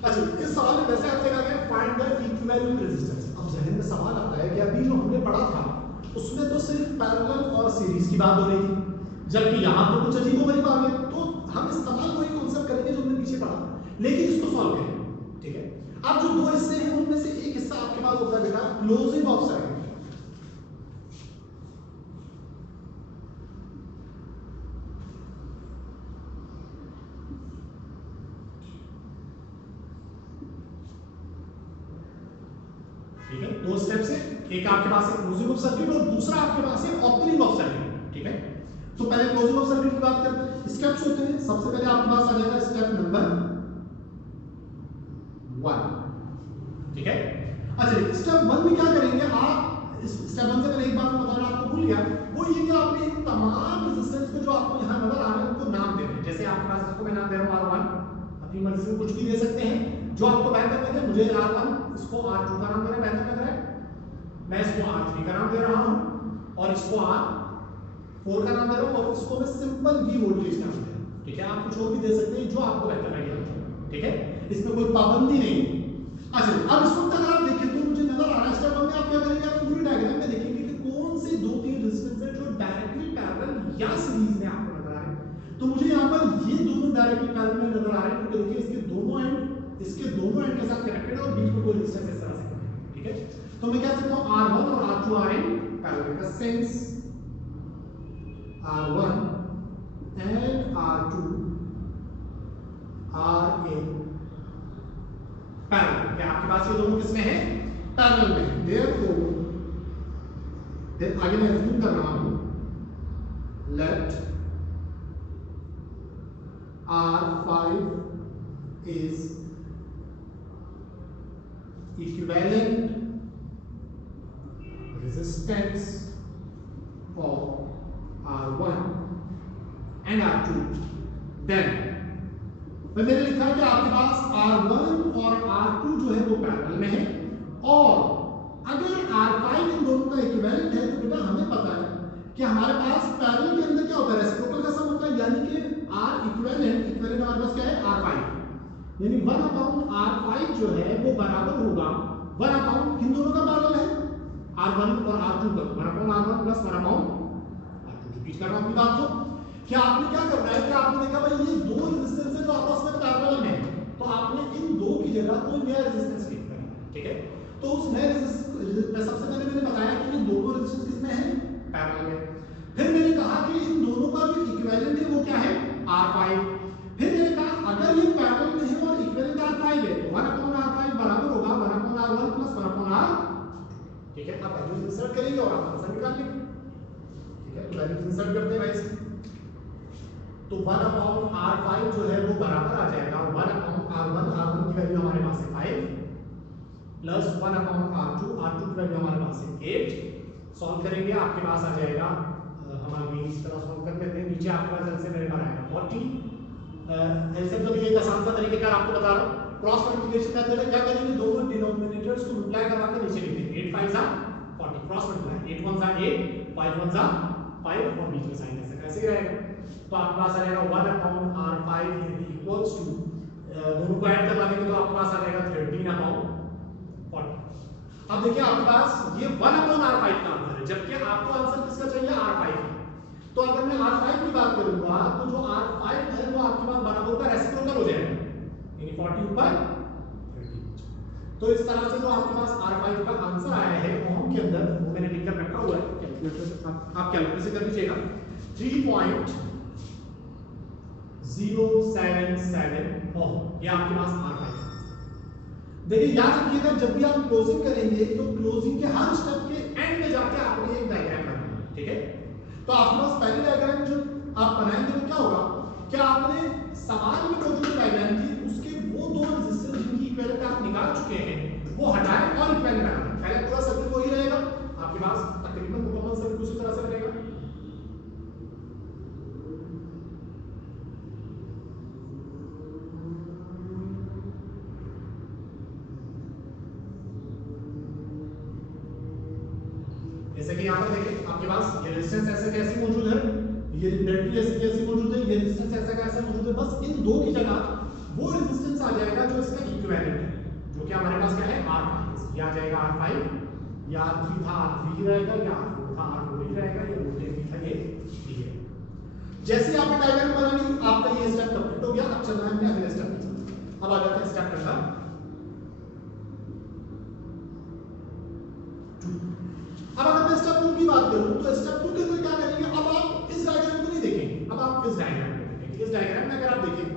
अच्छा इस सवाल में वैसे आपसे कहा गया फाइंड द इक्विवेलेंट रेजिस्टेंस। अब जहन में सवाल आता है कि अभी जो हमने पढ़ा था उसमें तो सिर्फ पैरेलल और सीरीज की बात हो रही थी, जबकि यहाँ तो कुछ अजीबोगरीब आ गया। तो हम इस्तेमाल वही कॉन्सेप्ट करेंगे जो हमने पीछे पढ़ा, लेकिन इसको सॉल्व करेंगे, ठीक है। अब जो दो हिस्से हैं उनमें से एक हिस्सा आपके पास होता है बेटा क्लोजिंग ऑफ सर्किट। ठीक है, दो स्टेप से एक आपके पास है क्लोजिंग ऑफ सर्किट और दूसरा आपके पास है ओपनिंग ऑफ सर्किट। ठीक है, तो पहले क्लोजिंग ऑफ सर्किट की बात करते हैं। स्टेप्स होते हैं, सबसे पहले आपके पास आ जाएगा स्टेप नंबर 1। ठीक है, अच्छा स्टेप 1 में क्या करेंगे आप, स्टेप 1 से पहले एक बात बताना आपको भूल गया, वो ये कि आपने इन तमाम रेजिस्टेंस को जो आपको यहां नजर आ रहे हैं उनको नाम देना है। जैसे आपके पास इसको मैं नाम दे रहा हूं R1, अपनी मर्जी से कुछ भी दे सकते हैं जो आपको बेहतर लगे। मुझे R1 इसको R2 का नाम देना बेहतर लग रहा है, मैं इसको R3 का नाम दे रहा हूं और इसको R4 का नाम दे रहा हूं और इसको मैं सिंपल V वोल्टेज का नाम दे रहा हूं। ठीक है, आप कुछ और भी दे सकते हैं जो आपको बेहतर लगे। ठीक है, इसमें कोई पाबंदी नहीं है। अच्छा, अब इस वक्त अगर आप देखें तो मुझे नजर आ रहा है स्टेप 1 में आप क्या करेंगे, आप पूरी डायग्राम में देखेंगे कि कौन से दो तीन रेजिस्टेंस है जो डायरेक्टली पैरेलल या सीरीज में आपको नजर आ रहे हैं। तो मुझे यहां पर ये दोनों डायरेक्टली पैरेलल में नजर आ रहे हैं क्योंकि देखिए इसके दोनों एंड के साथ कनेक्टेड है और बीच में कोई रेजिस्टेंस इस तरह से है। ठीक है, तो मैं कह सकता हूं R1 और R2 are in parallel. The sense R1 and R2 are in parallel. क्या आपके पास ये दोनों किसमें है, पैरेलल में। देयरफॉर आगे मैं एज्यूम कर रहा हूं, let R5 is equivalent resistance of R1 and R2, then मैंने लिखा है कि आपके पास R1 और R2 जो है वो पैरेलल में है और अगर R5 इन दोनों का इक्विवेलेंट है तो बेटा हमें पता है कि हमारे पास पैरेलल के अंदर क्या होता है, रेसिप्रोकल का सम होता है, यानी कि R इक्विवेलेंट हमारे पास क्या है R5, यानी 1/R5 जो है वो बराबर होगा 1/, किन दोनों का पैरेलल है R1 और R2 का, 1/R1 प्लस 1/R2। रिपीट कर रहा हूं अपनी बात को कि आपने क्या करना है कि आपने देखा भाई ये दो रेजिस्टेंस है जो आपस में पैरेलल में है, तो आपने इन दो की जगह कोई नया रेजिस्टेंस लिख देना है। ठीक है, तो उस नए रेजिस्टेंस सबसे पहले मैंने बताया कि ये दोनों रेजिस्टेंस किसमें है, पैरेलल में। फिर मैंने कहा कि इन दोनों का जो इक्विवेलेंट है वो क्या है R5। फिर मैंने कहा अगर ये पैरेलल में है और इक्विवेलेंट R5 है तो 1/R5 बराबर होगा 1/R1 प्लस 1/R। ठीक है, आप वैल्यूज इंसर्ट करेंगे और आप आंसर निकाल लेंगे। ठीक है, तो वैल्यूज इंसर्ट करते हैं भाई, तो 1/R5 जो है वो बराबर आ जाएगा 1/R1, R1 की वैल्यू हमारे पास है 5 प्लस 1/R2, R2 की वैल्यू हमारे पास है 8। सॉल्व करेंगे आपके पास आ जाएगा, हमारे इस तरह सॉल्व कर लेते हैं, नीचे आपके पास एलसीएम मेरे पास आएगा 40। एलसीएम तो एक आसान सा तरीका आपको बता रहा हूं, क्रॉस मल्टीप्लिकेशन मेथड है। क्या करेंगे, दोनों डिनोमिनेटर्स को मल्टीप्लाई करवा के नीचे लिख देंगे, 8 5 40 क्रॉस मल्टीप्लाई, 8 1 8 5 1 5 और बीच में साइन ऐसे कैसे ही रहेगा। तो आपके पास आ जाएगा 1/R5 इक्वल्स टू, दोनों को ऐड करवा देंगे तो आपके पास आ जाएगा 13/40। अब देखिए आपके पास ये 1/R5 का आंसर है, जबकि आपको आंसर किसका चाहिए, R5। तो अगर मैं R5 की बात करूंगा तो जो R5 है वो आपके पास बराबर का रेसिप्रोकल हो जाएगा, यानी 40 ऊपर 30। तो इस तरह से जो आपके पास R5 का आंसर आया है ओम के अंदर, वो मैंने लिख कर रखा हुआ है, कैलकुलेटर से आप कैलकुलेटर से कर लीजिएगा, 3.077 ओम। ये आपके पास R5। देखिए याद रखिएगा जब भी आप क्लोजिंग करेंगे तो क्लोजिंग के हर स्टेप के एंड में जाके आपने एक डायग्राम बनाना है। ठीक है, तो आपके पास पहली डायग्राम जो आप बनाएंगे वो क्या होगा, क्या आपने सवाल में मौजूद डायग्राम थी उसके वो दो रेजिस्टेंस जिनकी इक्विवेलेंट आप निकाल चुके हैं वो हटाएं और इक्विवेलेंट बनाएं। पहले पूरा सर्किट वही रहेगा, आपके पास तकरीबन मुकम्मल सर्किट उसी तरह से बनेगा। जैसे कि यहाँ पर देखिए आपके पास ये रेजिस्टेंस ऐसे कैसे मौजूद है, ये बैटरी ऐसे कैसे मौजूद है, ये रेजिस्टेंस ऐसा कैसा मौजूद है, बस इन दो की जगह वो रेजिस्टेंस आ जाएगा जो इसका इक्विवेलेंट है, जो कि हमारे पास क्या है R5। ये आ जाएगा R5, या R3 था R3 ही रहेगा, या R4 था R4 ही रहेगा, ये वोल्टेज भी था ये ठीक है। जैसे आपने डायग्राम बना ली आपका ये स्टेप कंप्लीट हो गया। अब चलना है अगले स्टेप पे। अब आ जाता है स्टेप नंबर 2। अब अगर मैं स्टेप 2 की बात करूं तो स्टेप 2 के अंदर क्या करेंगे, अब आप इस डायग्राम को नहीं देखेंगे, अब आप इस डायग्राम को देखेंगे। इस डायग्राम में अगर आप देखें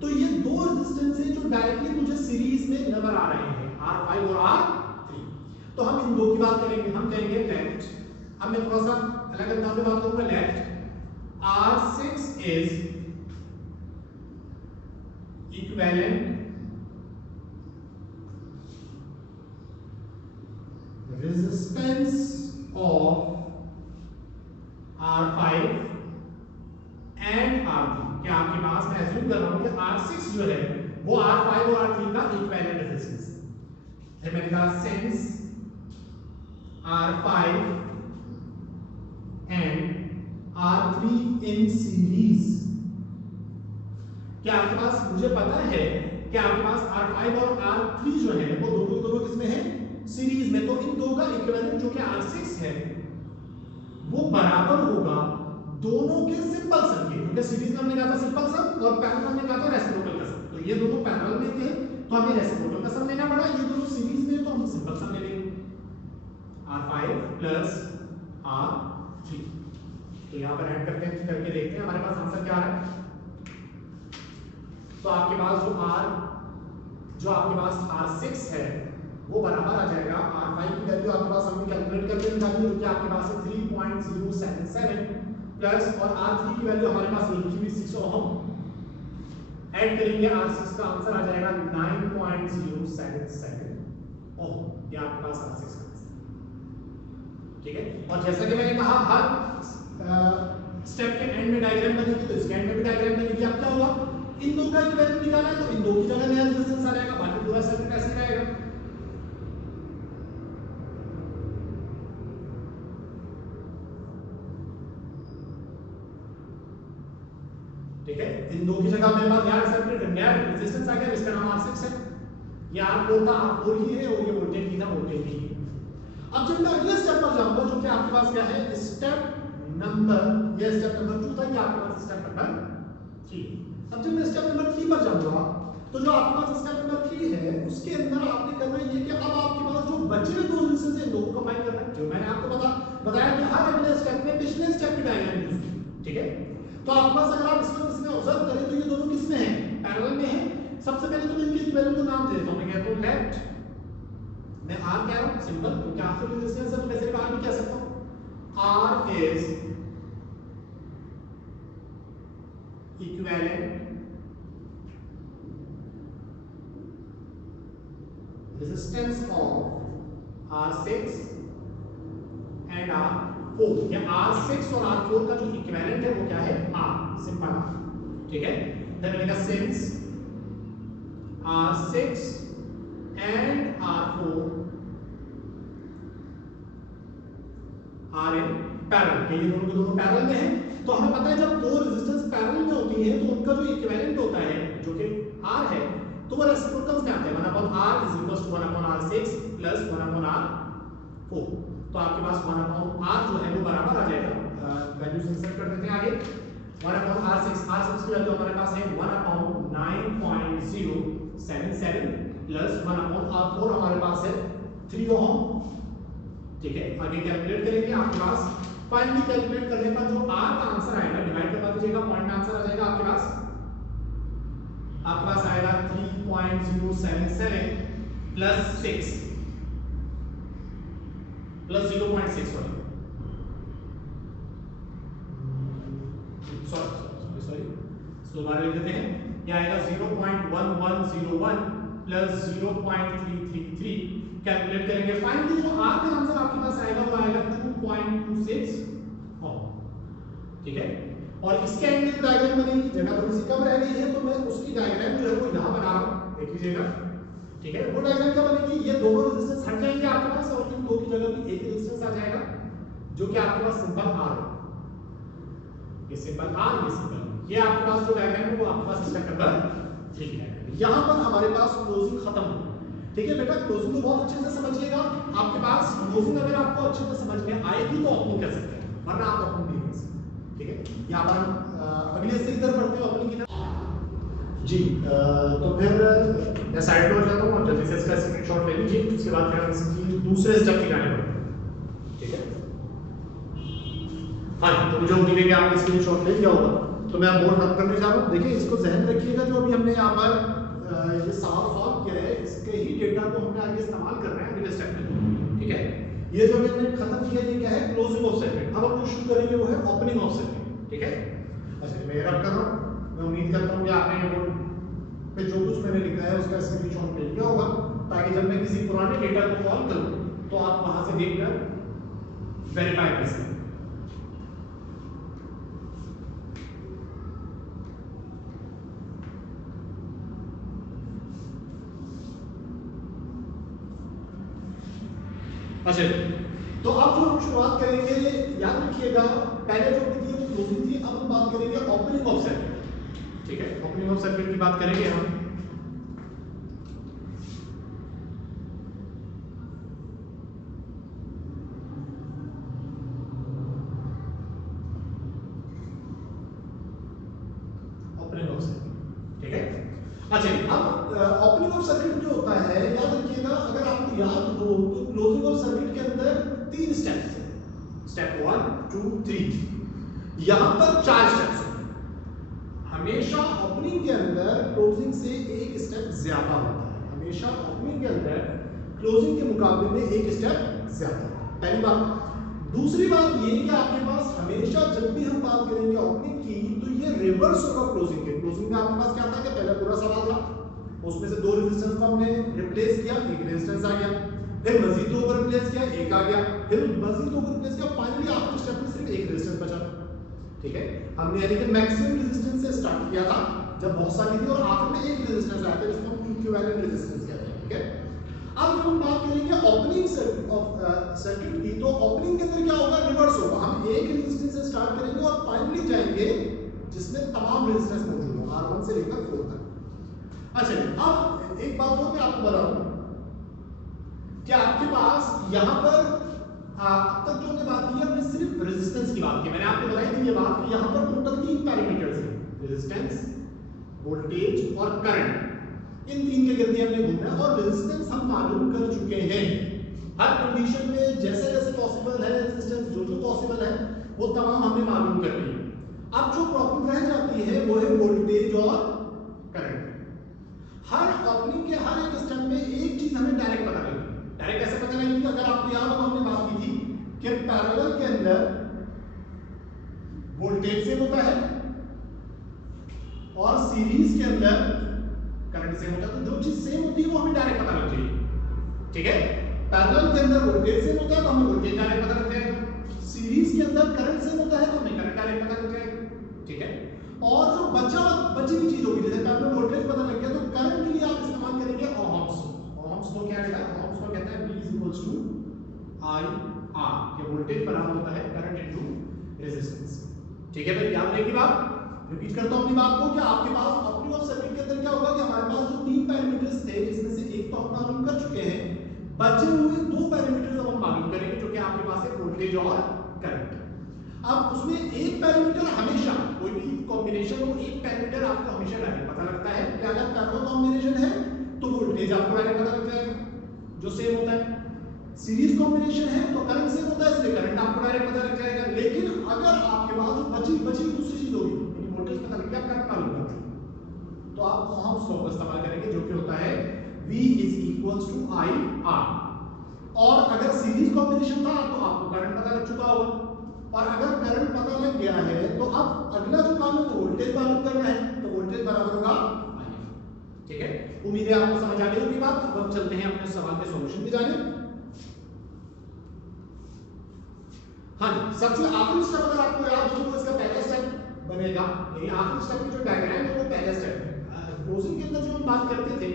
तो ये दो रेजिस्टेंस है जो डायरेक्टली मुझे सीरीज में नजर आ रहे हैं, R5 और R3। तो हम इन दो की बात करेंगे, हम कहेंगे लेट, अब मैं थोड़ा सा अलग अंदाज में बात करूंगा, let R6 is equivalent resistance of R5 and R3। क्या आपके पास, मैं एज्यूम कर रहा हूं कि R6 जो है वो R5 और R3 का इक्विवेलेंट रेजिस्टेंस है। फिर मैंने कहा since R5 and R3 in series, क्या आपके पास, मुझे पता है कि आपके पास R5 और R3 जो है वो दोनों किसमें है, सीरीज में। तो इन दो का इक्विवेलेंट जो कि R6 है वो बराबर होगा दोनों के सिंपल सम के, क्योंकि सीरीज में हमने कहा था सिंपल सम और पैरेलल में कहा था रेसिप्रोकल का सम। तो ये दोनों पैरेलल में थे तो हमें रेसिप्रोकल का सम लेना पड़ा, ये दोनों सीरीज में तो हम सिंपल सम ले लेंगे, R5 प्लस R3। तो यहां पर ऐड करके देखते हैं हमारे पास आंसर क्या आ रहा है। तो आपके पास जो आपके पास R6 है वो बराबर आ जाएगा, R5 की वैल्यू आपके पास हमने कैलकुलेट करके निकाली जो कि आपके पास है 3.077 प्लस, और R3 की वैल्यू हमारे पास लिखी हुई 6 ओम, ऐड करेंगे R6 का आंसर आ जाएगा 9.077 ओम। ये आपके पास R6 का आंसर, ठीक है। और जैसा कि मैंने कहा हर स्टेप के एंड में डायग्राम बनेगी, तो इसके एंड में भी डायग्राम बनेगी। अब क्या होगा, इन दो का इक्विवेलेंट निकालना है तो इन दो की जगह नया रेजिस्टेंस आ जाएगा, बाकी पूरा सर्किट ऐसे रहेगा। ठीक है, इन दो की जगह मेरे पास नया सर्किट, नया रेजिस्टेंस आ गया जिसका नाम R6 है। ये R4 था, R4 ही है, और ये वोल्टेज की था, वोल्टेज ही है। अब जब मैं अगले स्टेप पर जाऊंगा जो कि आपके पास क्या है, स्टेप नंबर, ये स्टेप नंबर 2 था, ये आपके पास स्टेप नंबर 3। अब जब मैं स्टेप नंबर 3 पर जाऊंगा तो जो आपके पास स्टेप नंबर 3 है उसके अंदर आपने करना ये कि अब आपके पास जो बचे हुए दो रेजिस्टेंस है इन दोनों को कंबाइन करना है, जो मैंने आपको बताया कि हर अगले स्टेप में पिछले स्टेप की डायग्राम यूज की, ठीक है। तो आपके पास अगर आप इसमें ऑब्जर्व करें तो ये दोनों किसमें हैं, पैरेलल में हैं। सबसे पहले तो मैं इनके इक्विवेलेंट को नाम दे देता हूं, मैं कहता हूं लेट, मैं R कह रहा हूं सिंपल, क्योंकि R तो रेजिस्टेंस है तो मैं सिर्फ R भी कह सकता हूं। R is equivalent resistance of R6 and R4। या R6 और R4 का जो इक्विवेलेंट है वो क्या है, R, सिंपल R, ठीक है। देन मैंने कहा since R6 and R4 are in parallel, ये दोनों के दोनों पैरेलल में हैं। तो हमें पता है जब दो रेजिस्टेंस पैरेलल में होती हैं तो उनका जो इक्विवेलेंट होता है जो कि R है तो वो रेसिप्रोकल्स में आते हैं, 1/R is equals to 1/R6 plus 1/R4। तो आपके पास 1/R जो है वो बराबर आ जाएगा, वैल्यूज इंसर्ट कर देते हैं आगे। 1/R6, R6 की वैल्यू हमारे पास है 1/9.077 प्लस 1/R4 हमारे पास है 3 ओम, ठीक है। आगे कैलकुलेट करेंगे, आपके पास फाइनली कैलकुलेट करने पर जो R का आंसर आएगा डिवाइड करवा दीजिएगा, पॉइंट में आंसर आ जाएगा आपके पास आएगा 3.077 प्लस 6 प्लस 0.6 सॉरी दोबारा लिख देते हैं। ये आएगा 0.1101 प्लस 0.333। कैलकुलेट करेंगे, फाइनली जो R का आंसर आपके पास आएगा वो आएगा 2.26 ओम, ठीक है। और इसके एंड में डायग्राम बनेगी, जगह थोड़ी सी कम रह गई है तो मैं उसकी डायग्राम जो है वो यहां बना रहा हूं, देख लीजिएगा, ठीक है। वो डायग्राम क्या बनेगी, ये दोनों रेजिस्टेंस हट जाएंगे आपके पास और इन दो की जगह पे एक रेजिस्टेंस आ जाएगा जो कि आपके पास सिंपल R है, ये सिंपल R, ये सिंपल, ये आपके पास जो डायग्राम है वो आपके पास स्टेप नंबर 3 है। यहां पर हमारे पास क्लोजिंग खत्म हो, ठीक है बेटा। क्लोजिंग को बहुत अच्छे से समझिएगा, आपके पास क्लोजिंग अगर आपको अच्छे से समझ में आएगी तो ओपनिंग कर सकते हैं, वरना आप ओपनिंग नहीं कर सकते, ठीक है। यहाँ पर अगले से इधर बढ़ते हैं ओपनिंग की तरफ जी। तो फिर मैं साइड पर जाता हूँ और जल्दी से इसका स्क्रीनशॉट ले लीजिए, उसके बाद फिर हम इसकी दूसरे स्टेप की जाने बढ़ते हैं। हाँ, तो मुझे उम्मीद है कि आपने स्क्रीनशॉट ले लिया होगा। तो मैं बोर्ड रब करने जा रहा हूँ। देखिए, इसको ध्यान रखिएगा, जो अभी हमने यहाँ पर ये सवाल सॉल्व किया है, इसके ही डेटा को हमने आगे इस्तेमाल करना है अगले स्टेप में। ठीक है, ये जो हमने खत्म किया, ये क्या है? Closing of circuit. अब हम जो शुरू करेंगे वो है ओपनिंग ऑफ सर्किट। ठीक है, अच्छा मैं रब कर रहा हूँ। मैं उम्मीद करता हूँ कि आपने बोर्ड पे जो कुछ मैंने लिखा है उसका स्क्रीनशॉट ले लिया होगा, ताकि जब मैं किसी पुराने डेटा को कॉल करूँ तो आप वहां से देखकर वेरीफाई कर सकें। अच्छा, तो अब जो हम शुरुआत करेंगे, याद रखिएगा पहले जो थी वो क्लोजिंग थी, अब हम बात करेंगे ओपनिंग ऑफ सर्किट। ठीक है, ओपनिंग ऑफ सर्किट की बात करेंगे हम। ओपनिंग ऑफ सर्किट, ठीक है। अच्छा, अब ओपनिंग ऑफ सर्किट जो होता है, याद रखिएगा, अगर आपको याद हो तो क्लोजिंग ऑफ सर्किट के अंदर 3 स्टेप्स हैं। स्टेप 1 2 3, यहां पर 4 स्टेप्स हैं। हमेशा ओपनिंग के अंदर क्लोजिंग से एक स्टेप ज्यादा होता है। हमेशा ओपनिंग के अंदर क्लोजिंग के मुकाबले में एक स्टेप ज्यादा होता है, पहली बात। दूसरी बात ये कि आपके पास हमेशा जब भी हम बात करेंगे ओपनिंग की, तो ये रिवर्स होगा क्लोजिंग के। क्लोजिंग में आपके पास क्या था कि पहला पूरा सवाल था, उसमें से 2 रेजिस्टेंस को हमने रिप्लेस किया, एक रेजिस्टेंस आ गया, फिर मजीद 2 को रिप्लेस किया, एक आ गया, फिर मजीद 2 को रिप्लेस किया, फाइनली आखिरी स्टेप में सिर्फ एक रेजिस्टेंस बचा। ठीक है, हमने यानी कि मैक्सिमम रेजिस्टेंस से स्टार्ट किया था जब बहुत सारी थी, और आखिर में एक रेजिस्टेंस आया था जिसको हम इक्विवेलेंट रेजिस्टेंस कहते हैं। ठीक है, अब जब हम बात करेंगे ओपनिंग सर्किट की, तो ओपनिंग के अंदर क्या होगा? रिवर्स होगा। हम एक रेजिस्टेंस से स्टार्ट करेंगे और फाइनली जाएंगे जिसमें तमाम रेजिस्टेंस मौजूद हो, R1 से लेकर 4 तक। अच्छा, अब एक बात और मैं आपको बताऊं कि आपके पास यहां पर अब तक जो हमने बात की है, हमने सिर्फ रेजिस्टेंस की बात की। मैंने आपको बताई थी ये बात कि यहां पर टोटल 3 पैरामीटर्स हैं, रेजिस्टेंस, वोल्टेज और करंट। इन 3 के गिर्द हमने घूमना है, और रेजिस्टेंस हम मालूम कर चुके हैं। हर कंडीशन में जैसे जैसे पॉसिबल है, रेजिस्टेंस जो जो पॉसिबल है वो तमाम हमने मालूम कर ली। अब जो प्रॉब्लम रह जाती है वो है वोल्टेज और करंट। हर ओपनिंग के हर एक स्टेप में एक चीज हमें डायरेक्ट पता लगेगी। डायरेक्ट कैसे पता लगेगी? अगर आपको याद हो, हमने बात की थी कि पैरेलल के अंदर वोल्टेज सेम होता है और सीरीज के अंदर करंट सेम होता है। तो जो चीज सेम होती है वो हमें डायरेक्ट पता लग जाएगी। ठीक है, पैरेलल के अंदर वोल्टेज सेम होता है तो हमें वोल्टेज डायरेक्ट पता लग जाएगा। सीरीज के अंदर करंट सेम होता है तो हमें करंट डायरेक्ट पता लग जाएगा। ठीक है, और जो बची हुई चीज होगी, जैसे पैरेलल वोल्टेज पता लग गया, तो करंट के लिए आप इस्तेमाल करेंगे ओहम्स। ओहम्स तो क्या है? ओहम्स तो कहता है V = IR, कि वोल्टेज बराबर होता है करंट इनटू रेजिस्टेंस। ठीक है भाई, याद रहेगी बात। रिपीट करता हूं अपनी बात को कि आपके पास ओपनिंग ऑफ सर्किट के अंदर क्या होगा कि हमारे पास जो 3 पैरामीटर्स थे, जिसमें से एक तो हम मालूम कर चुके हैं, बचे हुए 2 पैरामीटर्स अब हम मालूम करेंगे, जो कि आपके पास है वोल्टेज और करंट। अब उसमें एक पैरामीटर हमेशा, कोई भी कॉम्बिनेशन हो, एक पैरामीटर आपको हमेशा डायरेक्ट पता लगता है कि अगर पैरेलल कॉम्बिनेशन है तो वोल्टेज आपको डायरेक्ट पता लग जाएगा, जो सेम होता है। सीरीज कॉम्बिनेशन है तो करंट सेम होता है, इसलिए करंट आपको डायरेक्ट पता लग जाएगा। लेकिन अगर आपके पास बची दूसरी चीज होगी, यानी वोल्टेज पता लग गया, करंट मालूम कर, तो आप ओहम्स लॉ का इस्तेमाल करेंगे, जो कि होता है V = IR। और अगर सीरीज कॉम्बिनेशन था तो आपको करंट पता लग चुका होगा, और अगर करंट पता लग गया है तो अब अगला जो काम है वो वोल्टेज मालूम करना है, तो वोल्टेज बराबर होगा IR। ठीक है, उम्मीद है आपको समझ आ गई होगी बात। अब हम चलते हैं अपने सवाल के सॉल्यूशन की जानिब। हाँ जी, सबसे आखिरी स्टेप अगर आपको याद हो तो इसका पहला स्टेप बनेगा, यानी आखिरी स्टेप की जो डायग्राम है वो पहला स्टेप है। क्लोजिंग के अंदर जो हम बात करते थे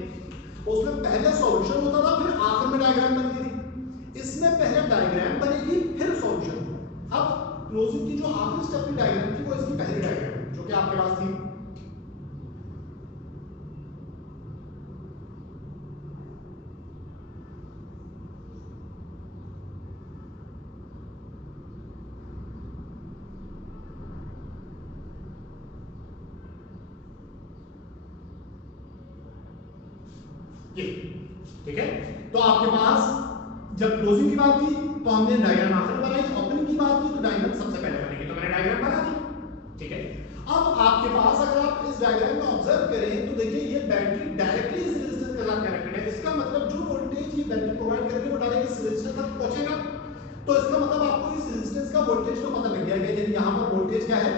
उसमें पहले सॉल्यूशन होता था, फिर आखिर में डायग्राम बनती थी। इसमें पहले डायग्राम बनेगी, फिर सॉल्यूशन होगा। अब क्लोजिंग की जो आखिरी स्टेप की डायग्राम थी वो इसकी पहली डायग्राम, जो कि आपके पास थी। ये ठीक है, तो आपके पास जब क्लोजिंग की बात की तो हमने डायग्राम आखिर बनाई, ओपनिंग की बात की तो डायग्राम सबसे पहले बनेगी, तो मैंने डायग्राम बना दी। ठीक है, अब आपके पास अगर आप इस डायग्राम में ऑब्जर्व करें तो देखिए ये बैटरी डायरेक्टली इस रेजिस्टेंस के साथ कनेक्टेड है। इसका मतलब जो वोल्टेज ये बैटरी प्रोवाइड करेगी वो डायरेक्ट इस रेजिस्टेंस तक पहुंचेगा। तो इसका मतलब आपको इस रेजिस्टेंस का वोल्टेज तो पता लग गया है, यहां पर वोल्टेज क्या है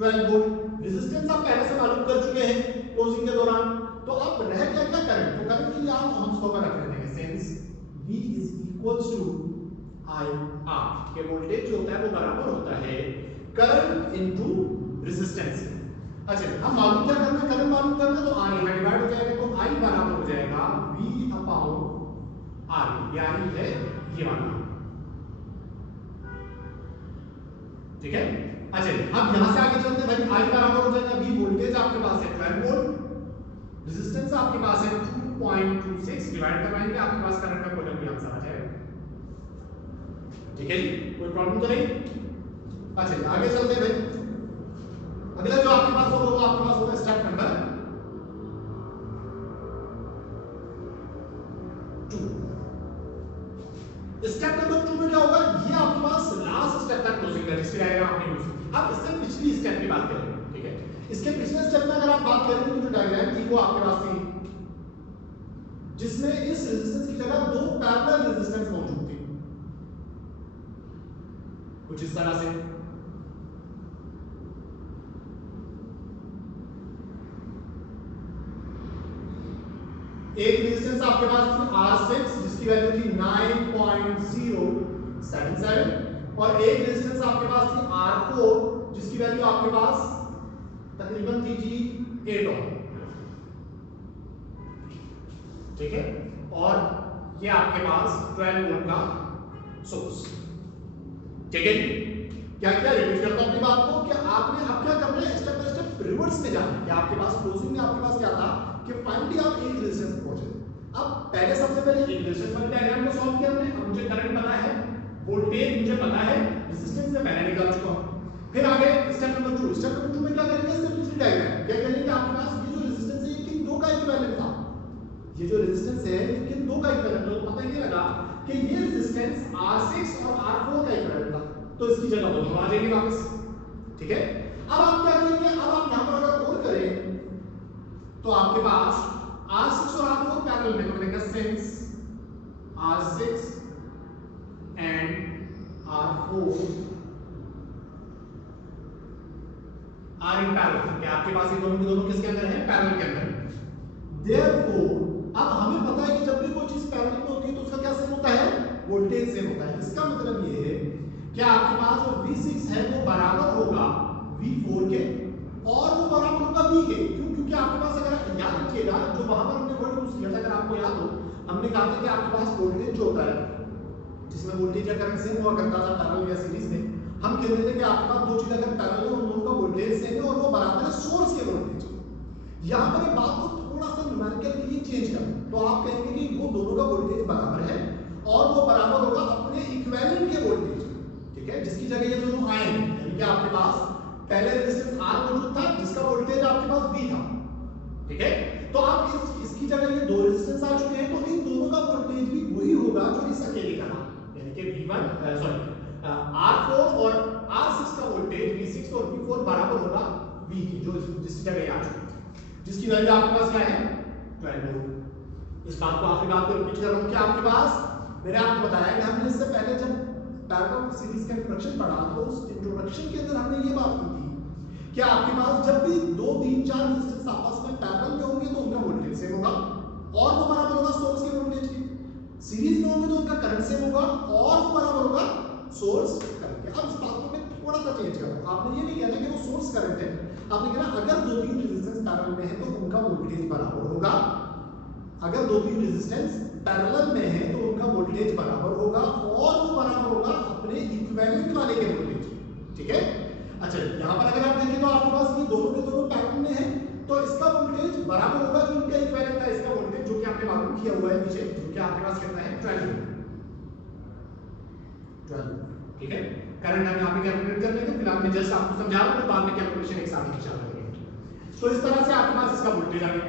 12 वोल्ट। रेजिस्टेंस आप पहले से मालूम कर चुके हैं क्लोजिंग के दौरान। तो अब रह क्या क्या करंट, तो करंट के लिए आप ohms लॉ का रख लेते हैं, since V is equals to IR, के वोल्टेज जो होता है वो बराबर होता है करंट इनटू रेजिस्टेंस। अच्छा, हम मालूम क्या करना है, करंट मालूम करना, तो R यहां डिवाइड हो जाएगा, तो I बराबर हो जाएगा V अपॉन R, यानी है ये वाला। ठीक है, अच्छा अब यहां से आगे चलते हैं भाई। I बराबर हो जाएगा V, वोल्टेज आपके पास है 12 वोल्ट, रेजिस्टेंस आपके पास है 2.26, डिवाइड करवाएंगे आपके पास करंट का कोई भी आंसर आ जाएगा। ठीक है जी, कोई प्रॉब्लम तो नहीं। अच्छा आगे चलते हैं भाई। अगला जो आपके पास होगा वो आपके पास होगा स्टेप नंबर 2। स्टेप नंबर 2 में क्या होगा, ये आपके पास लास्ट स्टेप तक क्लोजिंग है जिसकी डायग्राम आपने यूज की। अब इससे पिछली स्टेप की बात करेंगे। ठीक है, इसके पिछले स्टेप में अगर आप बात करेंगे तो जो डायग्राम थी वो आपके पास थी जिसमें इस रेजिस्टेंस की जगह दो पैरेलल रेजिस्टेंस मौजूद थी कुछ इस तरह से। एक रेजिस्टेंस आपके पास थी R6 जिसकी वैल्यू थी 9.077, और एक रेजिस्टेंस आपके पास थी R4 जिसकी वैल्यू आपके पास तकरीबन थी जी 8 ओम। ठीक है, और ये आपके पास 12 वोल्ट का सोर्स। ठीक है, क्या क्या रिपीट करता हूं अपनी बात को कि आपने अब क्या करना है, स्टेप बाय स्टेप रिवर्स में जाना है। कि आपके पास क्लोजिंग में आपके पास क्या था कि फाइनली आप एक रेजिस्टेंस पे पहुंचे। अब पहले सबसे पहले एक रेजिस्टेंस वाले डायग्राम को सॉल्व किया हमने। अब मुझे करंट पता है, वोल्टेज मुझे पता है, रेजिस्टेंस में पहले निकाल चुका हूं। फिर आगे स्टेप नंबर 2। स्टेप नंबर 2 में क्या करेंगे, इससे पिछली डायग्राम क्या करेंगे कि आपके पास ये जो रेजिस्टेंस है ये किन दो का इक्विवेलेंट था। ये जो रेजिस्टेंस है ये किन दो का इक्विवेलेंट है, तो पता ये लगा कि ये रेजिस्टेंस R6 और R4 का इक्विवेलेंट था, तो इसकी जगह दोनों आ जाएंगे वापस। ठीक है, अब आप क्या करेंगे, अब आप यहां पर अगर और करें तो आपके पास R6 और R4 पैरेलल में, तो करेंगे since R6 and R4 are in parallel, कि आपके पास ये दोनों के दोनों किसके अंदर है, पैरेलल के अंदर। देयरफॉर अब हमें पता है कि जब भी कोई चीज पैरेलल में होती है तो उसका क्या सेम होता है, वोल्टेज सेम होता है। इसका मतलब ये है कि आपके पास जो V6 है वो बराबर होगा V4 के, और वो बराबर होगा V के। क्यों, क्योंकि आपके पास अगर याद रखिएगा जो वहां पर हमने वर्ड यूज किया था, अगर आपको याद हो, हमने कहा था कि आपके पास वोल्टेज जो होता है जिसमें वोल्टेज या करंट सेम हुआ करता था पैरेलल या सीरीज में, हम कहते थे कि आपके पास दो चीज अगर पैरेलल है उन दोनों का वोल्टेज सेम है और वो बराबर है सोर्स के वोल्टेज। यहां पर ये बात को थोड़ा सा न्यूमेरिकल के लिए चेंज कर, तो आप कहेंगे कि वो दोनों का वोल्टेज बराबर है और वो बराबर होगा अपने इक्विवेलेंट के वोल्टेज। ठीक है, जिसकी जगह ये दोनों आए हैं, यानी कि आपके पास पहले रेजिस्टेंस R मौजूद था जिसका वोल्टेज आपके पास V था। ठीक है, तो आप इसकी जगह ये दो रेजिस्टेंस आ चुके हैं, तो इन दोनों का वोल्टेज भी वही होगा जो इस अकेले का था, यानी कि V1 R4 और R6 का वोल्टेज V6 और V4 बराबर होगा V की, जो जिसकी जगह आ चुकी है, जिसकी वैल्यू आपके पास क्या है 12 वोल्ट। इस बात को आखिरी बात को रिपीट कर रहा हूं कि आपके पास मैंने आपको बताया कि हमने इससे पहले जब पैरेलल सीरीज का इंट्रोडक्शन पढ़ा तो उस इंट्रोडक्शन के अंदर हमने ये बात की थी कि आपके पास जब भी 2 3 4 रेजिस्टेंस आपस में पैरेलल में होंगे तो उनका वोल्टेज सेम होगा और वो बराबर होगा सोर्स के वोल्टेज के। सीरीज में होंगे तो उनका करंट सेम होगा और वो बराबर होगा सोर्स करंट के। अब इस बात को मैं थोड़ा सा चेंज कर रहा हूं, आपने ये नहीं कहना कि वो सोर्स करंट है, आपने कहना अगर 2 3 रेजिस्टेंस पैरेलल में है तो उनका वोल्टेज बराबर होगा। अगर 2 3 रेजिस्टेंस पैरेलल में है तो उनका वोल्टेज बराबर होगा और वो बराबर होगा अपने इक्विवेलेंट वाले के वोल्टेज। ठीक है, अच्छा यहां पर अगर आप देखें तो आपके पास ये दोनों के दोनों पैरेलल में है तो इसका वोल्टेज बराबर होगा जो इनका इक्विवेलेंट था, इसका वोल्टेज जो कि आपने मालूम किया हुआ है नीचे, जो कि आपके पास कितना है 12 वोल्ट। ठीक है, करंट हम यहां पे कैलकुलेट कर लेंगे, फिलहाल मैं जस्ट आपको समझा रहा हूं, फिर बाद में कैलकुलेशन एक साथ ही खिंचा लेंगे। तो इस तरह से आपके पास इसका वोल्टेज आ गया।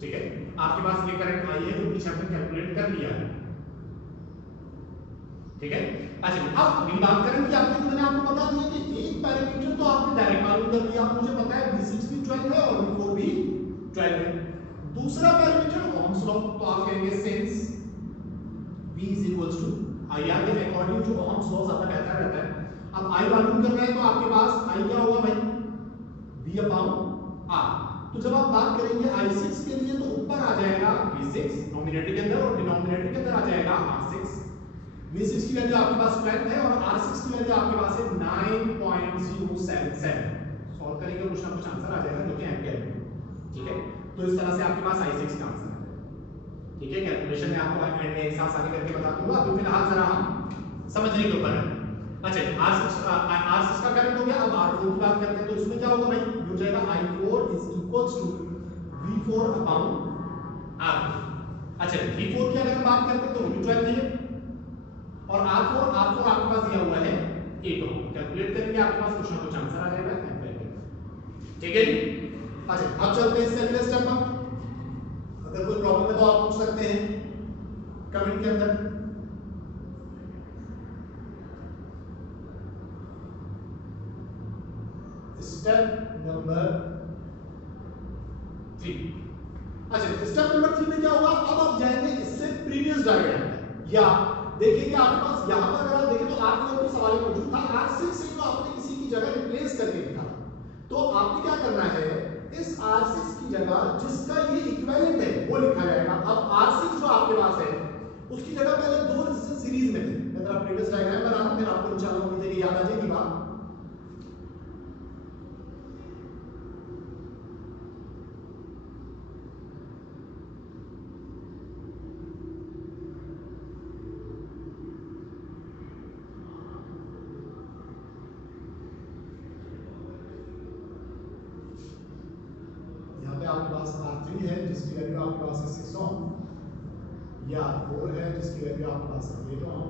ठीक है, आपके पास ये करंट आई है जो पीछे हमने कैलकुलेट कर लिया है। ठीक है। अच्छा अब अगली बात करें कि आपने मैंने आपको बता दिया कि एक पैरामीटर तो आपने डायरेक्ट मालूम कर लिया, मुझे पता है V6 भी 12 है और V4 भी 12 है। दूसरा पैरामीटर ओम्स लॉ, तो आप कहेंगे since V is equals to IR के अकॉर्डिंग टू ओम्स लॉ ज्यादा बेहतर रहता है। अब I मालूम करना है तो आपके पास I क्या होगा भाई, V अपॉन R। तो जब आप बात करेंगे I6 के लिए तो ऊपर आ जाएगा V6 नॉमिनेटर के अंदर और डिनोमिनेटर के अंदर आ जाएगा R6। V6 की वैल्यू आपके पास 12 है और R6 की वैल्यू आपके पास है 9.077। सॉल्व करेंगे कुछ ना कुछ आंसर आ जाएगा जो कि एम्पियर में, ठीक है। तो इस तरह से आपके पास I6 का आंसर है, ठीक है। कैलकुलेशन में आपको एंड में एक साथ आगे करके बता दूंगा, अभी फिलहाल जरा हम समझने के ऊपर है। अच्छा R6 का करंट हो गया। अब R4 की बात करते हैं तो इसमें क्या होगा भाई, हो जाएगा I4 is equals to V4 upon R4। अच्छा V4 की अगर हम बात करते हैं तो वो 12 है और R4 आपके पास दिया हुआ है 8 ओम। कैलकुलेट करेंगे आपके पास कुछ ना कुछ आंसर आ जाएगा एम्पियर में, ठीक है जी। अच्छा अब चलते हैं इससे अगले स्टेप पर। अगर कोई प्रॉब्लम है तो आप पूछ सकते हैं कमेंट के अंदर। Step number 3। अच्छा स्टेप नंबर 3 में क्या होगा, अब आप जाएंगे इससे प्रीवियस डायग्राम में, या देखिए कि आपके पास यहां पर अगर आप देखें तो R4 तो सवाल मौजूद था, R6 से तो आपने किसी की जगह रिप्लेस करके लिखा। तो आपने क्या करना है, इस R6 की जगह जिसका ये इक्विवेलेंट है वो लिखा जाएगा। अब R6 जो आपके पास है उसकी जगह पहले दो रेजिस्टेंस सीरीज में थे। मैं जरा प्रीवियस डायग्राम बना रहा हूं, फिर आपको इंशाल्लाह उम्मीद है कि याद आ जाएगी बात। आपके पास R3 है जिसकी वैल्यू आपके पास है 6 ओम, ये R4 है जिसकी वैल्यू आपके पास है 8 ओम,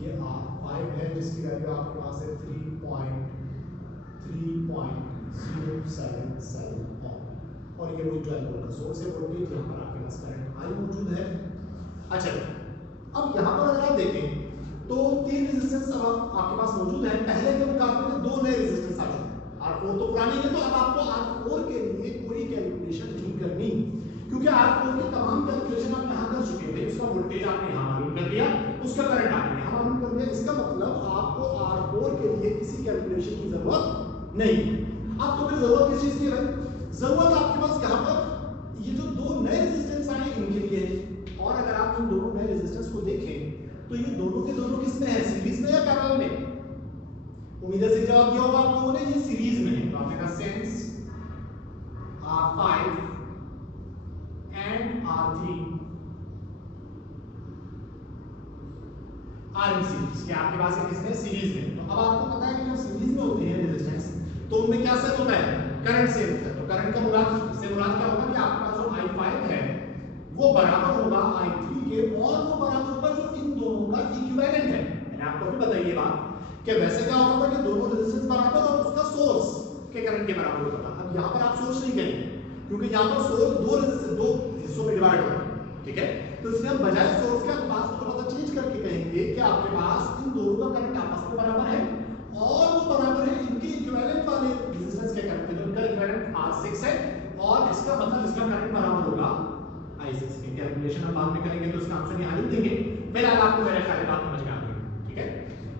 ये R5 है जिसकी वैल्यू आपके पास है 3.077 ओम, और ये वही 12 वोल्ट का सोर्स है। वोल्टेज यहाँ पर आपके पास करंट I मौजूद है। अच्छा अब यहाँ पर अगर आप देखें तो तीन रेजिस्टेंस अब आपके पास मौजूद है, पहले के मुकाबले में दो नए रेजिस्टेंस आ चुके हैं। R4 तो पुरानी है, तो अब आपको R4 के लिए कोई कैलकुलेशन नहीं करनी, क्योंकि R4 की तमाम कैलकुलेशन आप यहां कर चुके हैं। उसका वोल्टेज आपने यहां मालूम कर लिया, उसका करंट आपने यहां मालूम कर लिया। इसका मतलब आपको R4 के लिए किसी कैलकुलेशन की जरूरत नहीं। अब तो फिर जरूरत किस चीज की है भाई, जरूरत आपके पास यहां पर ये जो दो नए रेजिस्टेंस आए इनके लिए है। और अगर आप इन दोनों नए रेजिस्टेंस को देखें तो ये दोनों के दोनों किस में है, सीरीज में या पैरेलल में? उम्मीद है जवाब दिया होगा आप लोगों ने, ये सीरीज में है। तो आपने कहा since R5 and R3 are in series, कि आपके पास किसमें सीरीज में। तो अब आपको पता है कि जब सीरीज में होते हैं रेजिस्टेंस तो उनमें क्या सेम होता है, करंट सेम होता है। तो करंट का मुराद से मुराद क्या होगा कि आपके पास जो I5 है वो बराबर होगा I3 के, और वो बराबर होगा जो इन दोनों का इक्विवेलेंट है। मैंने आपको भी बताई ये बात कि वैसे क्या होता था कि दोनों रेजिस्टेंस बराबर और उसका सोर्स के करंट के बराबर होता था। अब यहाँ पर आप सोर्स नहीं कहेंगे क्योंकि यहाँ पर सोर्स दो हिस्सों में डिवाइड होता है, ठीक है। तो इसलिए हम बजाय सोर्स के पास थोड़ा सा चेंज करके कहेंगे कि आपके पास इन दोनों का करंट आपस में बराबर है और वो बराबर है इनके इक्विवेलेंट वाले रेजिस्टेंस के करंट। तो इनका इक्विवेलेंट R6 है और इसका मतलब इसका करंट बराबर होगा I6 के। कैलकुलेशन हम बाद में करेंगे तो इसका आंसर यहाँ लिख देंगे, फिलहाल आपको मेरे ख्याल बात समझ में आ गई, ठीक है।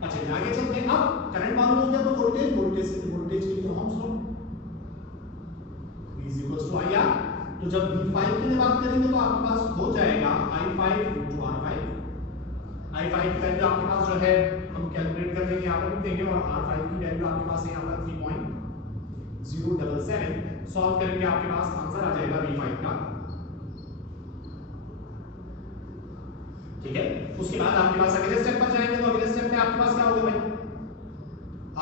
अच्छा आगे चलते हैं। अब करंट मालूम हो गया तो वोल्टेज के लिए ohms law V is equals to IR। तो जब V5 की बात करेंगे तो आपके पास हो जाएगा I5 into R5। I5 की वैल्यू आपके पास जो है हम कैलकुलेट कर लेंगे, यहाँ पर लिख देंगे, और R5 की वैल्यू आपके पास है यहाँ पर 3.077। सॉल्व करेंगे आपके पास आंसर आ जाएगा V5 का, ठीक है। उसके बाद आपके पास अगले स्टेप पर जाएंगे तो अगले स्टेप में आपके पास क्या होगा भाई,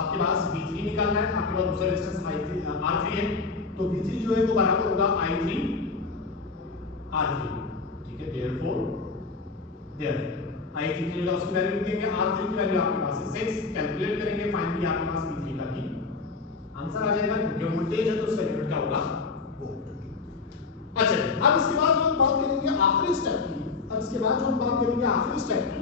आपके पास V3 निकालना है। आपके पास दूसरा रेजिस्टेंस R3 है, तो V3 जो है वो बराबर होगा I3 R3, ठीक है। देयरफॉर I3 की जगह उसकी वैल्यू लिख देंगे, R3 की वैल्यू आपके पास है 6। कैलकुलेट करेंगे, फाइनली आपके पास V3 का भी आंसर आ जाएगा, क्योंकि वोल्टेज है तो उसका यूनिट क्या होगा, वोल्ट। अच्छा अब इसके बाद जो हम बात करेंगे आखिरी स्टेप की,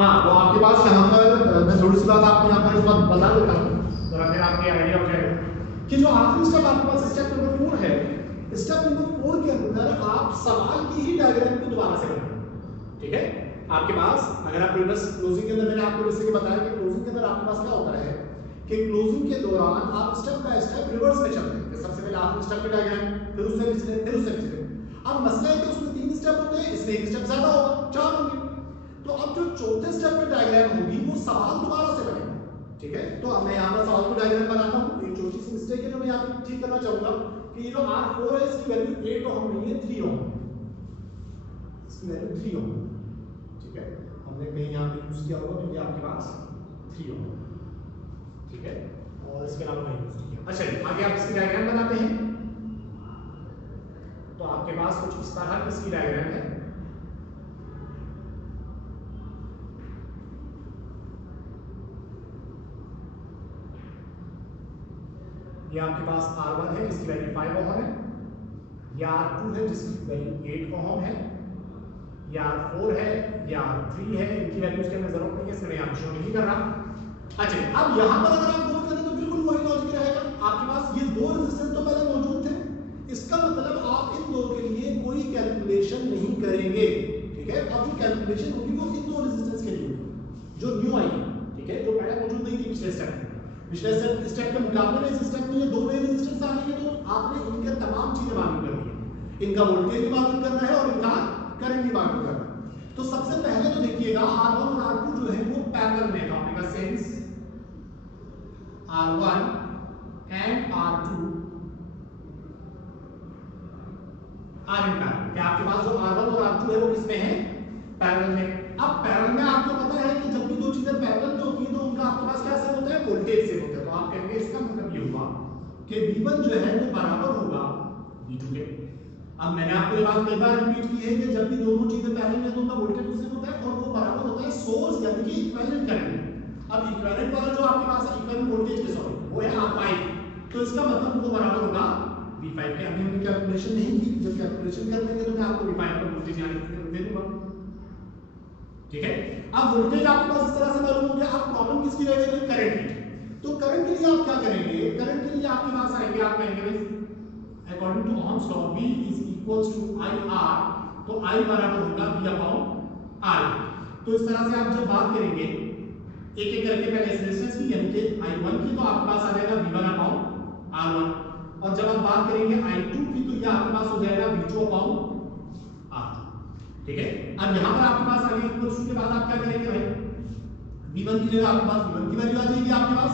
हाँ, तो आपके पास यहाँ पर मैं थोड़ी सी बात आपको यहाँ पर इस बात बता देता हूँ, और फिर आपके आइडिया हो जाएगा कि जो आखिरी स्टेप आपके पास स्टेप नंबर 4 है। स्टेप नंबर 4 के अंदर आप सवाल की ही डायग्राम को दोबारा से करेंगे, ठीक है। आपके पास अगर आप प्रीवियस क्लोजिंग के अंदर मैंने आपको जैसे कि बताया कि क्लोजिंग के अंदर आपके पास क्या होता है कि क्लोजिंग के दौरान आप स्टेप बाय स्टेप रिवर्स में चलते हैं। सबसे पहले आखिरी स्टेप की डायग्राम, फिर उससे पिछले, फिर उससे पिछले। अब मसला है कि उसमें 3 स्टेप होते हैं, इसमें 1 स्टेप ज्यादा होगा, 4 होंगे। तो अब जो चौथे स्टेप पे डायग्राम होगी वो सवाल दोबारा से बनेगा, ठीक है। तो अब मैं यहाँ पर सवाल की डायग्राम बनाता हूँ। एक छोटी सी मिस्टेक है जो मैं यहाँ पे ठीक करना चाहूंगा कि ये जो R4 है इसकी वैल्यू 8 ओम नहीं है, 3 ओम, इसकी वैल्यू 3 ओम, ठीक है। हमने कहीं यहाँ पे यूज किया होगा तो ये आपके पास 3 ओम, ठीक है, और इसके अलावा नहीं यूज किया। अच्छा, आगे आप इसकी डायग्राम बनाते हैं। तो आपके पास कुछ इस तरह की इसकी डायग्राम है। ये आपके पास R1 है जिसकी वैल्यू 5 ओम है, ये R2 है जिसकी वैल्यू 8 ओम है, ये R4 है, ये R3 है, इनकी वैल्यूज की हमें जरूरत नहीं है, इसलिए यहाँ शो नहीं कर रहा। अच्छा, अब यहाँ पर अगर आप गौर करें तो बिल्कुल वही लॉजिक रहेगा। आपके पास ये 2 रेजिस्टेंस तो पहले मौजूद थे, इसका मतलब आप इन दो के लिए कोई कैलकुलेशन नहीं करेंगे, ठीक है। अब जो कैलकुलेशन होगी वो इन 2 रेजिस्टेंस के लिए होगी जो न्यू आई, ठीक है, जो पहले मौजूद नहीं थी पिछले स्टेप में। पिछले स्टेप के मुकाबले में इस स्टेप में ये 2 नए रेजिस्टेंस आ गए, तो आपने इनके तमाम चीजें मालूम करनी है। इनका वोल्टेज भी मालूम करना है और इनका करंट भी मालूम करना है। तो सबसे पहले तो देखिएगा R1 और R2 जो है वो पैरेलल में, तो आपका sense R1 and R2 are in parallel. क्या आपके पास जो R1 और R2 है वो किसमें है? पैरेलल में। अब पैरेलल में आपको पता है कि जब भी 2 चीजें पैरेलल में होती है तो उनका आपके पास क्या सेम होता है? वोल्टेज सेम होता है। तो आप कहेंगे इसका मतलब ये हुआ कि V1 जो है वो बराबर होगा V2 के। अब मैंने आपको ये बात कई बार रिपीट की है कि जब भी दोनों चीजें पैरेलल में तो उनका वोल्टेज सेम होता है और वो बराबर होता है सोर्स यानी कि इक्विवेलेंट करंट। अब इक्विवेलेंट वाला जो आपके पास इक्विवेलेंट वोल्टेज के सॉरी वो है R5, तो इसका मतलब वो बराबर होगा V5 के। अभी हमने कैलकुलेशन नहीं की, जब कैलकुलेशन कर लेंगे तो मैं आपको V5 का वोल्टेज यहाँ दे दूंगा, ठीक है। अब वोल्टेज आपके पास इस तरह से मालूम हो गया। अब प्रॉब्लम किसकी रह गई? करंट की। तो करंट के लिए आप क्या करेंगे? करंट के लिए आपके पास आएंगे, आप कहेंगे according to Ohm's law V is equals to IR, तो I बराबर होगा V अपॉन R। तो इस तरह से आप जब बात करेंगे एक एक करके पहले रेजिस्टेंस की यानी कि I1 की, तो आपके पास आ जाएगा V1 अपॉन R1, और जब आप बात करेंगे I2 की तो ये आपके पास हो जाएगा V2 अपॉन R2, ठीक है। अब यहां पर आपके पास आगे इक्वल्स टू के बाद आप क्या करेंगे भाई? V1 की जगह आपके पास V1 की वैल्यू आ जाएगी आपके पास,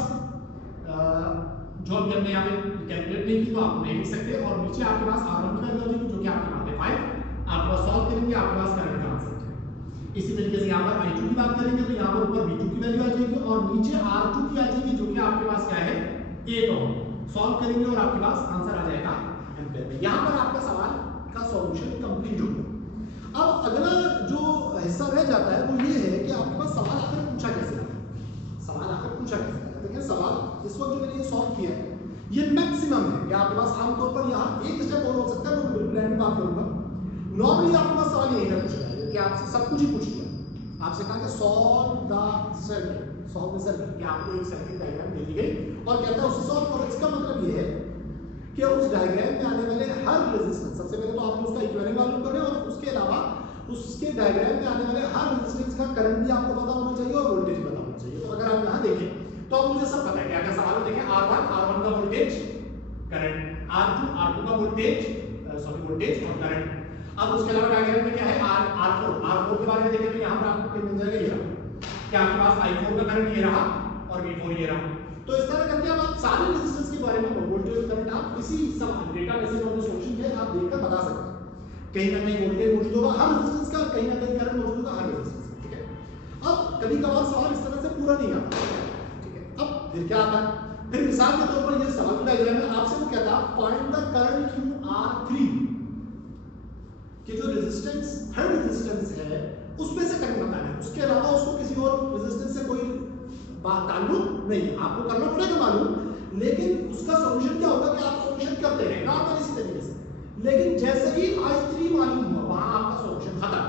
जो अभी हमने यहाँ पे कैलकुलेट नहीं की तो आप नहीं लिख सकते, और नीचे आपके पास R1 की वैल्यू आ जाएगी जो कि आपके पास है 5। आपके पास सॉल्व करेंगे आपके पास करंट का आंसर है। इसी तरीके से यहाँ पर I2 की बात करेंगे तो यहाँ पर ऊपर V2 की वैल्यू आ जाएगी और नीचे R2 की आ जाएगी जो कि आपके पास क्या है 8 ओम। सॉल्व करेंगे और आपके पास आंसर आ जाएगा एम्पीयर में। यहाँ पर आपका सवाल का सॉल्यूशन कंप्लीट होगा। अब अगला जो हिस्सा रह जाता है वो ये है कि आपके पास सवाल आखिर पूछा कैसे आता है? सवाल आखिर पूछा कैसे आता है? देखिए सवाल इस वक्त जो मैंने ये सॉल्व किया है ये मैक्सिमम है कि आपके पास आमतौर पर यहाँ एक स्टेप और हो सकता है, वो बिल्कुल रैंडम बात करूंगा। नॉर्मली आपके पास सवाल यही है पूछा जाएगा कि आपसे सब कुछ ही पूछ लिया, आपसे कहा कि solve the circuit, solve the circuit, कि आपको एक सर्किट डायग्राम दे दी गई और कहता है उसे सॉल्व करो। इसका मतलब ये है कि उस डायग्राम में आने वाले हर रेजिस्टेंस, सबसे पहले तो आपको उसका इक्विवेलेंट मालूम करना है और उसके अलावा उसके डायग्राम में आने वाले हर रेजिस्टेंस का करंट भी आपको पता होना चाहिए और वोल्टेज पता होना चाहिए। तो अगर आप यहाँ देखें तो अब मुझे सब पता है कि अगर सवाल में देखें R1 का वोल्टेज, करंट, R2 का वोल्टेज वोल्टेज और करंट। अब उसके अलावा डायग्राम में क्या है R4 के बारे में देखें तो यहाँ पर आपको मिल जाएगा ये रहा कि आपके पास I4 का करंट ये रहा और V4 ये रहा। तो इस तरह करके आप सारे रेजिस्टेंस के बारे में वोल्टेज करंट आप इसी सब डेटा में से जो सॉल्यूशन है आप देखकर बता सकते हैं। कहीं ना कहीं वोल्टेज मौजूद होगा हर रेजिस्टेंस का, कहीं ना कहीं करंट मौजूद होगा हर रेजिस्टेंस का, ठीक है। अब कभी कभार सवाल इस तरह से पूरा नहीं आता, ठीक है। अब फिर क्या आता है? फिर मिसाल के तौर पर ये सवाल का डायग्राम है, आपसे वो कहता है find the current through R3 कि जो रेजिस्टेंस थर्ड रेजिस्टेंस है उसमें से करंट बताना है, उसके अलावा उसको किसी और रेजिस्टेंस से कोई ताल्लुक नहीं है। आपको करना पड़ेगा मालूम, लेकिन उसका सॉल्यूशन क्या होगा कि आप सॉल्यूशन करते रहें नॉर्मल इसी तरीके से, लेकिन जैसे ही I3 मालूम हुआ वहां आपका सॉल्यूशन खत्म।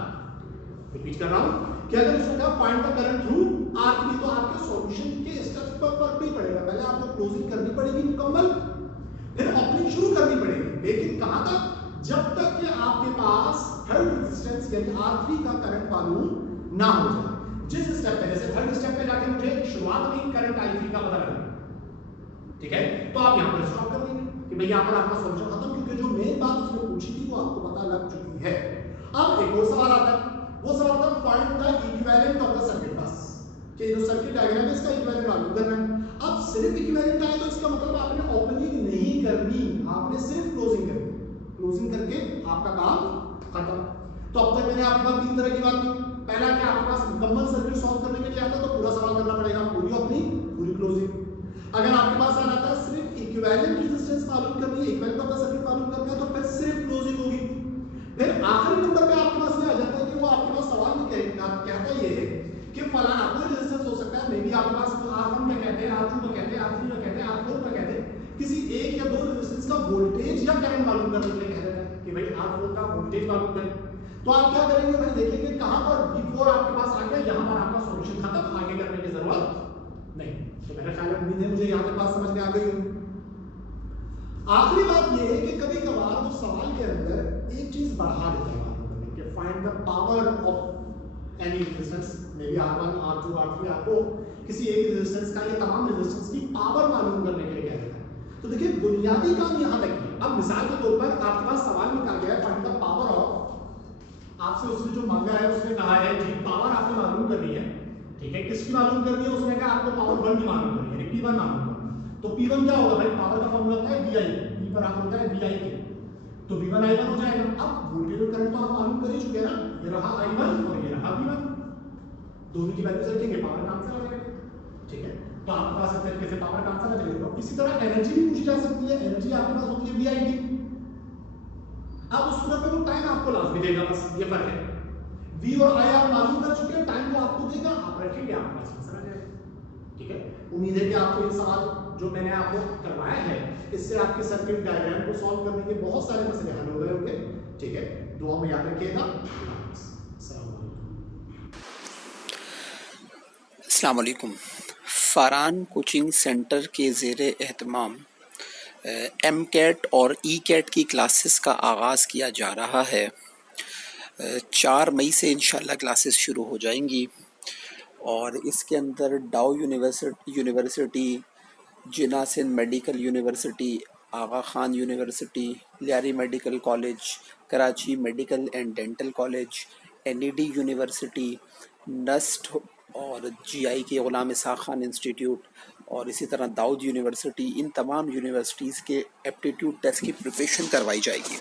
रिपीट कर रहा हूं कि अगर इसमें कहा find the current through R3 तो आपके सॉल्यूशन के स्टेप्स पर फर्क नहीं पड़ेगा। पहले आपको क्लोजिंग करनी पड़ेगी मुकम्मल, फिर ओपनिंग शुरू करनी पड़ेगी, लेकिन कहां तक? जब तक कि आपके पास थर्ड रेजिस्टेंस यानी R3 का करंट मालूम ना हो जाए। जिस स्टेप पे, जैसे थर्ड स्टेप पे जाके मुझे शुरुआत में करंट I3 का पता लगा, ठीक है, तो आप यहां पर स्टॉप कर देंगे कि भैया यहां पर आपका सॉल्यूशन खत्म, क्योंकि जो मेन बात उसने पूछी थी वो आपको पता लग चुकी है। अब एक और सवाल आता है, वो सवाल था find the equivalent of the circuit बस, कि जो सर्किट डायग्राम है इसका इक्विवेलेंट मालूम करना है। अब सिर्फ इक्विवेलेंट आए तो इसका मतलब आपने ओपनिंग नहीं करनी, आपने सिर्फ क्लोजिंग करनी। क्लोजिंग करके आपका काम खत्म। तो अब तक मैंने आपके पास तीन तरह की बात की। पहला कि आपके पास मुकम्मल सर्किट सॉल्व करने के लिए आता तो पूरा सवाल करना पड़ेगा, पूरी ओपनिंग पूरी क्लोजिंग। अगर आपके पास आ जाता है सिर्फ इक्विवेलेंट रेजिस्टेंस मालूम करनी है, इक्विवेलेंट ऑफ द सर्किट मालूम करना है, तो फिर सिर्फ क्लोजिंग होगी। फिर आखिरी नंबर पे आपके पास ये आ जाता है कि वो आपके पास सवाल में कहता ये है कि फलाना कोई रेजिस्टेंस हो सकता है, मे बी आपके पास R1 का कहते हैं, R2 का कहते हैं, R3 का कहते हैं, R4 का कहते हैं, किसी एक या दो रेजिस्टेंस का वोल्टेज या करंट मालूम करने के लिए कह देता है कि भाई R4 का वोल्टेज मालूम करें। तो आप क्या करेंगे भाई, देखेंगे कहां पर V4 आपके पास आ गया, यहां पर आपका सॉल्यूशन खत्म, आगे करने की जरूरत नहीं। तो मेरा ख्याल है, उम्मीद है मुझे यहां तक बात समझ में आ गई होगी। आखिरी बात ये है कि कभी कभार वो सवाल के अंदर एक चीज बढ़ा देता है मालूम करने के, find the power of any resistance, may be R1, R2, R3, R4, किसी एक रेजिस्टेंस का या तमाम रेजिस्टेंस की पावर मालूम करने के लिए कह देता है। तो देखिए बुनियादी काम यहां तक है। अब मिसाल के तौर पर आपके पास सवाल में कहा गया है फाइंड द पावर ऑफ, आपसे उसने जो मांगा है उसने कहा है जी पावर आपने मालूम करनी है, ठीक है, किसकी मालूम करनी है? उसने कहा आपको पावर 1 की मालूम करनी है, यानी P1 मालूम करनी है। तो P1 क्या होगा भाई, पावर का फॉर्मूला होता है VI, P पर आप होता है VI के, तो V1 I1 हो जाएगा। अब वोल्टेज और करंट तो आप मालूम कर ही चुके हैं ना, ये रहा I1 और ये रहा V1, दोनों की वैल्यू रखेंगे, पावर का आंसर आ जाएगा, ठीक है। तो आपके पास इस तरीके से पावर का आंसर आ जाएगा। इसी तरह एनर्जी भी पूछी जा सकती है, एनर्जी आपके पास होती है VIT। अब उस सूरत में वो टाइम आपको लाजमी देगा, बस ये फर्क है। V और I आप मालूम कर चुके हैं, टाइम को आपको देगा, आप रखेंगे, आपके पास आंसर आ जाएगा, ठीक है। उम्मीद है कि आपको ये सवाल जो मैंने आपको करवाया है इससे आपके सर्किट डायग्राम को सॉल्व करने के बहुत सारे मसले हल हो गए होंगे, ठीक है। दुआ में याद रखिएगा। अस्सलाम वालेकुम। फ़ारान कोचिंग सेंटर के ज़ेरे एहतमाम MCAT और ECAT की क्लासेस का आगाज़ किया जा रहा है। 4 मई से इंशाल्लाह क्लासेस शुरू हो जाएंगी और इसके अंदर Dow University, Jinnah Sindh Medical University, Aga Khan University, Lyari Medical College, Karachi Medical and Dental College, NED University, NUST और GI के ग़ुलाम इस्हाक़ खान इंस्टीट्यूट और इसी तरह दाऊद यूनिवर्सिटी, इन तमाम यूनिवर्सिटीज़ के एप्टीट्यूड टेस्ट की प्रिपरेशन करवाई जाएगी।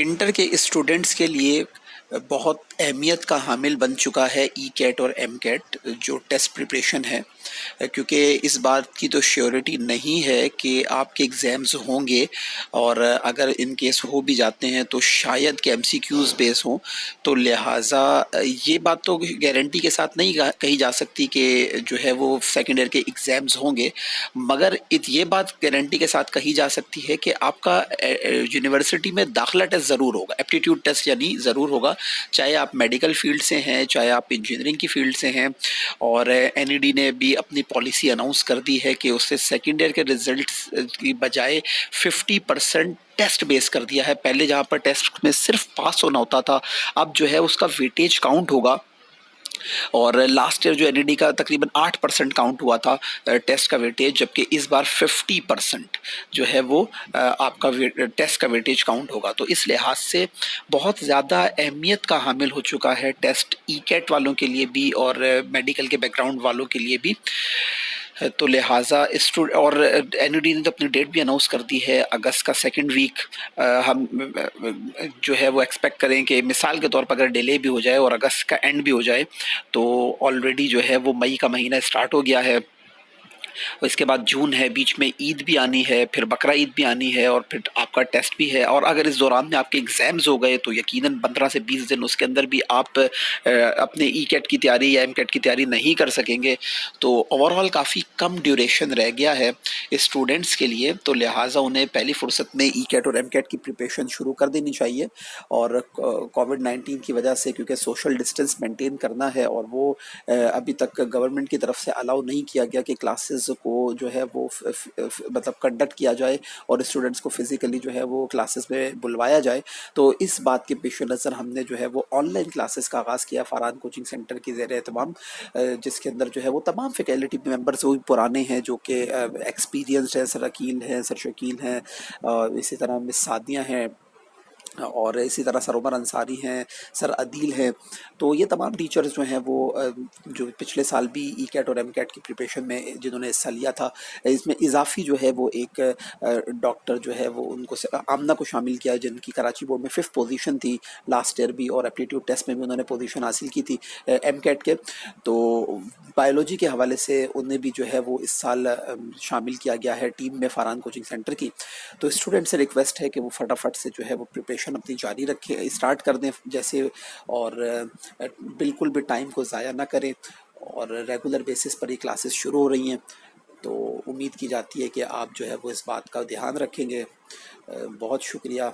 इंटर के स्टूडेंट्स के लिए बहुत अहमियत का हामिल बन चुका है ECAT और MCAT जो टेस्ट प्रिपरेशन है, क्योंकि इस बात की तो श्योरिटी नहीं है कि आपके एग्ज़ाम्स होंगे और अगर इन केस हो भी जाते हैं तो शायद कि MCQs बेस हों, तो लिहाजा ये बात तो गारंटी के साथ नहीं कही जा सकती कि जो है वो सेकेंड ईयर के एग्ज़ाम्स होंगे, मगर ये बात गारंटी के साथ कही जा सकती है कि आपका यूनिवर्सिटी में दाखिला टेस्ट ज़रूर होगा, एप्टीट्यूड टेस्ट यानी ज़रूर होगा, चाहे आप मेडिकल फील्ड से हैं, चाहे आप इंजीनियरिंग की फील्ड से हैं। और NED ने भी अपनी पॉलिसी अनाउंस कर दी है कि उससे सेकेंड ईयर के रिजल्ट्स की बजाय 50% टेस्ट बेस कर दिया है। पहले जहाँ पर टेस्ट में सिर्फ पास होना होता था, अब जो है उसका वेटेज काउंट होगा। और लास्ट ईयर जो NED का तकरीबन 8% काउंट हुआ था टेस्ट का वेटेज, जबकि इस बार 50% जो है वो आपका टेस्ट का वेटेज काउंट होगा। तो इस लिहाज से बहुत ज़्यादा अहमियत का हामिल हो चुका है टेस्ट ECAT वालों के लिए भी और मेडिकल के बैकग्राउंड वालों के लिए भी। तो लिहाजा और NED ने तो अपनी डेट भी अनाउंस कर दी है, अगस्त का सेकंड वीक। हम जो है वो एक्सपेक्ट करें कि मिसाल के तौर पर अगर डिले भी हो जाए और अगस्त का एंड भी हो जाए तो ऑलरेडी जो है वो मई का महीना स्टार्ट हो गया है। और इसके बाद जून है, बीच में ईद भी आनी है, फिर बकरा ईद भी आनी है, और फिर आपका टेस्ट भी है। और अगर इस दौरान में आपके एग्ज़ाम्स हो गए तो यकीनन 15 से 20 दिन उसके अंदर भी आप अपने ई कैट की तैयारी या एम कैट की तैयारी नहीं कर सकेंगे। तो ओवरऑल काफ़ी कम ड्यूरेशन रह गया है स्टूडेंट्स के लिए, तो लिहाजा उन्हें पहली फुर्सत में ई कैट और एम कैट की प्रिपरेशन शुरू कर देनी चाहिए। और कोविड-19 की वजह से, क्योंकि सोशल डिस्टेंस मेंटेन करना है, और वो अभी तक गवर्नमेंट की तरफ से अलाउ नहीं किया गया कि क्लासेस को जो है वो मतलब कंडक्ट किया जाए और स्टूडेंट्स को फिज़िकली जो है वो क्लासेस में बुलवाया जाए। तो इस बात के पेश नज़र हमने जो है वो ऑनलाइन क्लासेस का आगाज़ किया फ़रहान कोचिंग सेंटर के ज़ेर एहतमाम, जिसके अंदर जो है वो तमाम फैकल्टी मेंबर्स वो पुराने हैं जो कि एक्सपीरियंसड हैं। सर अकील हैं, सर शकील हैं, इसी तरह मिस सादिया हैं, और इसी तरह सर उमर अंसारी हैं, सर अदील हैं। तो ये तमाम टीचर्स जो हैं वो जो पिछले साल भी ई कैट और एम कैट की प्रिपरेशन में जिन्होंने हिस्सा लिया था, इसमें इजाफी जो है वो एक डॉक्टर जो है वो उनको आमना को शामिल किया, जिनकी कराची बोर्ड में 5th पोजीशन थी लास्ट ईयर भी, और एप्टीट्यूड टेस्ट में भी उन्होंने पोजीशन हासिल की थी एम कैट के। तो बायोलॉजी के हवाले से उन्हें भी जो है वो इस साल शामिल किया गया है टीम में फ़रहान कोचिंग सेंटर की। तो स्टूडेंट से रिक्वेस्ट है कि वो फटाफट से जो है वो प्रिपरेशन अपनी जारी रखें, स्टार्ट कर दें जैसे, और बिल्कुल भी टाइम को ज़ाया ना करें। और रेगुलर बेसिस पर ये क्लासेस शुरू हो रही हैं, तो उम्मीद की जाती है कि आप जो है वो इस बात का ध्यान रखेंगे। बहुत शुक्रिया।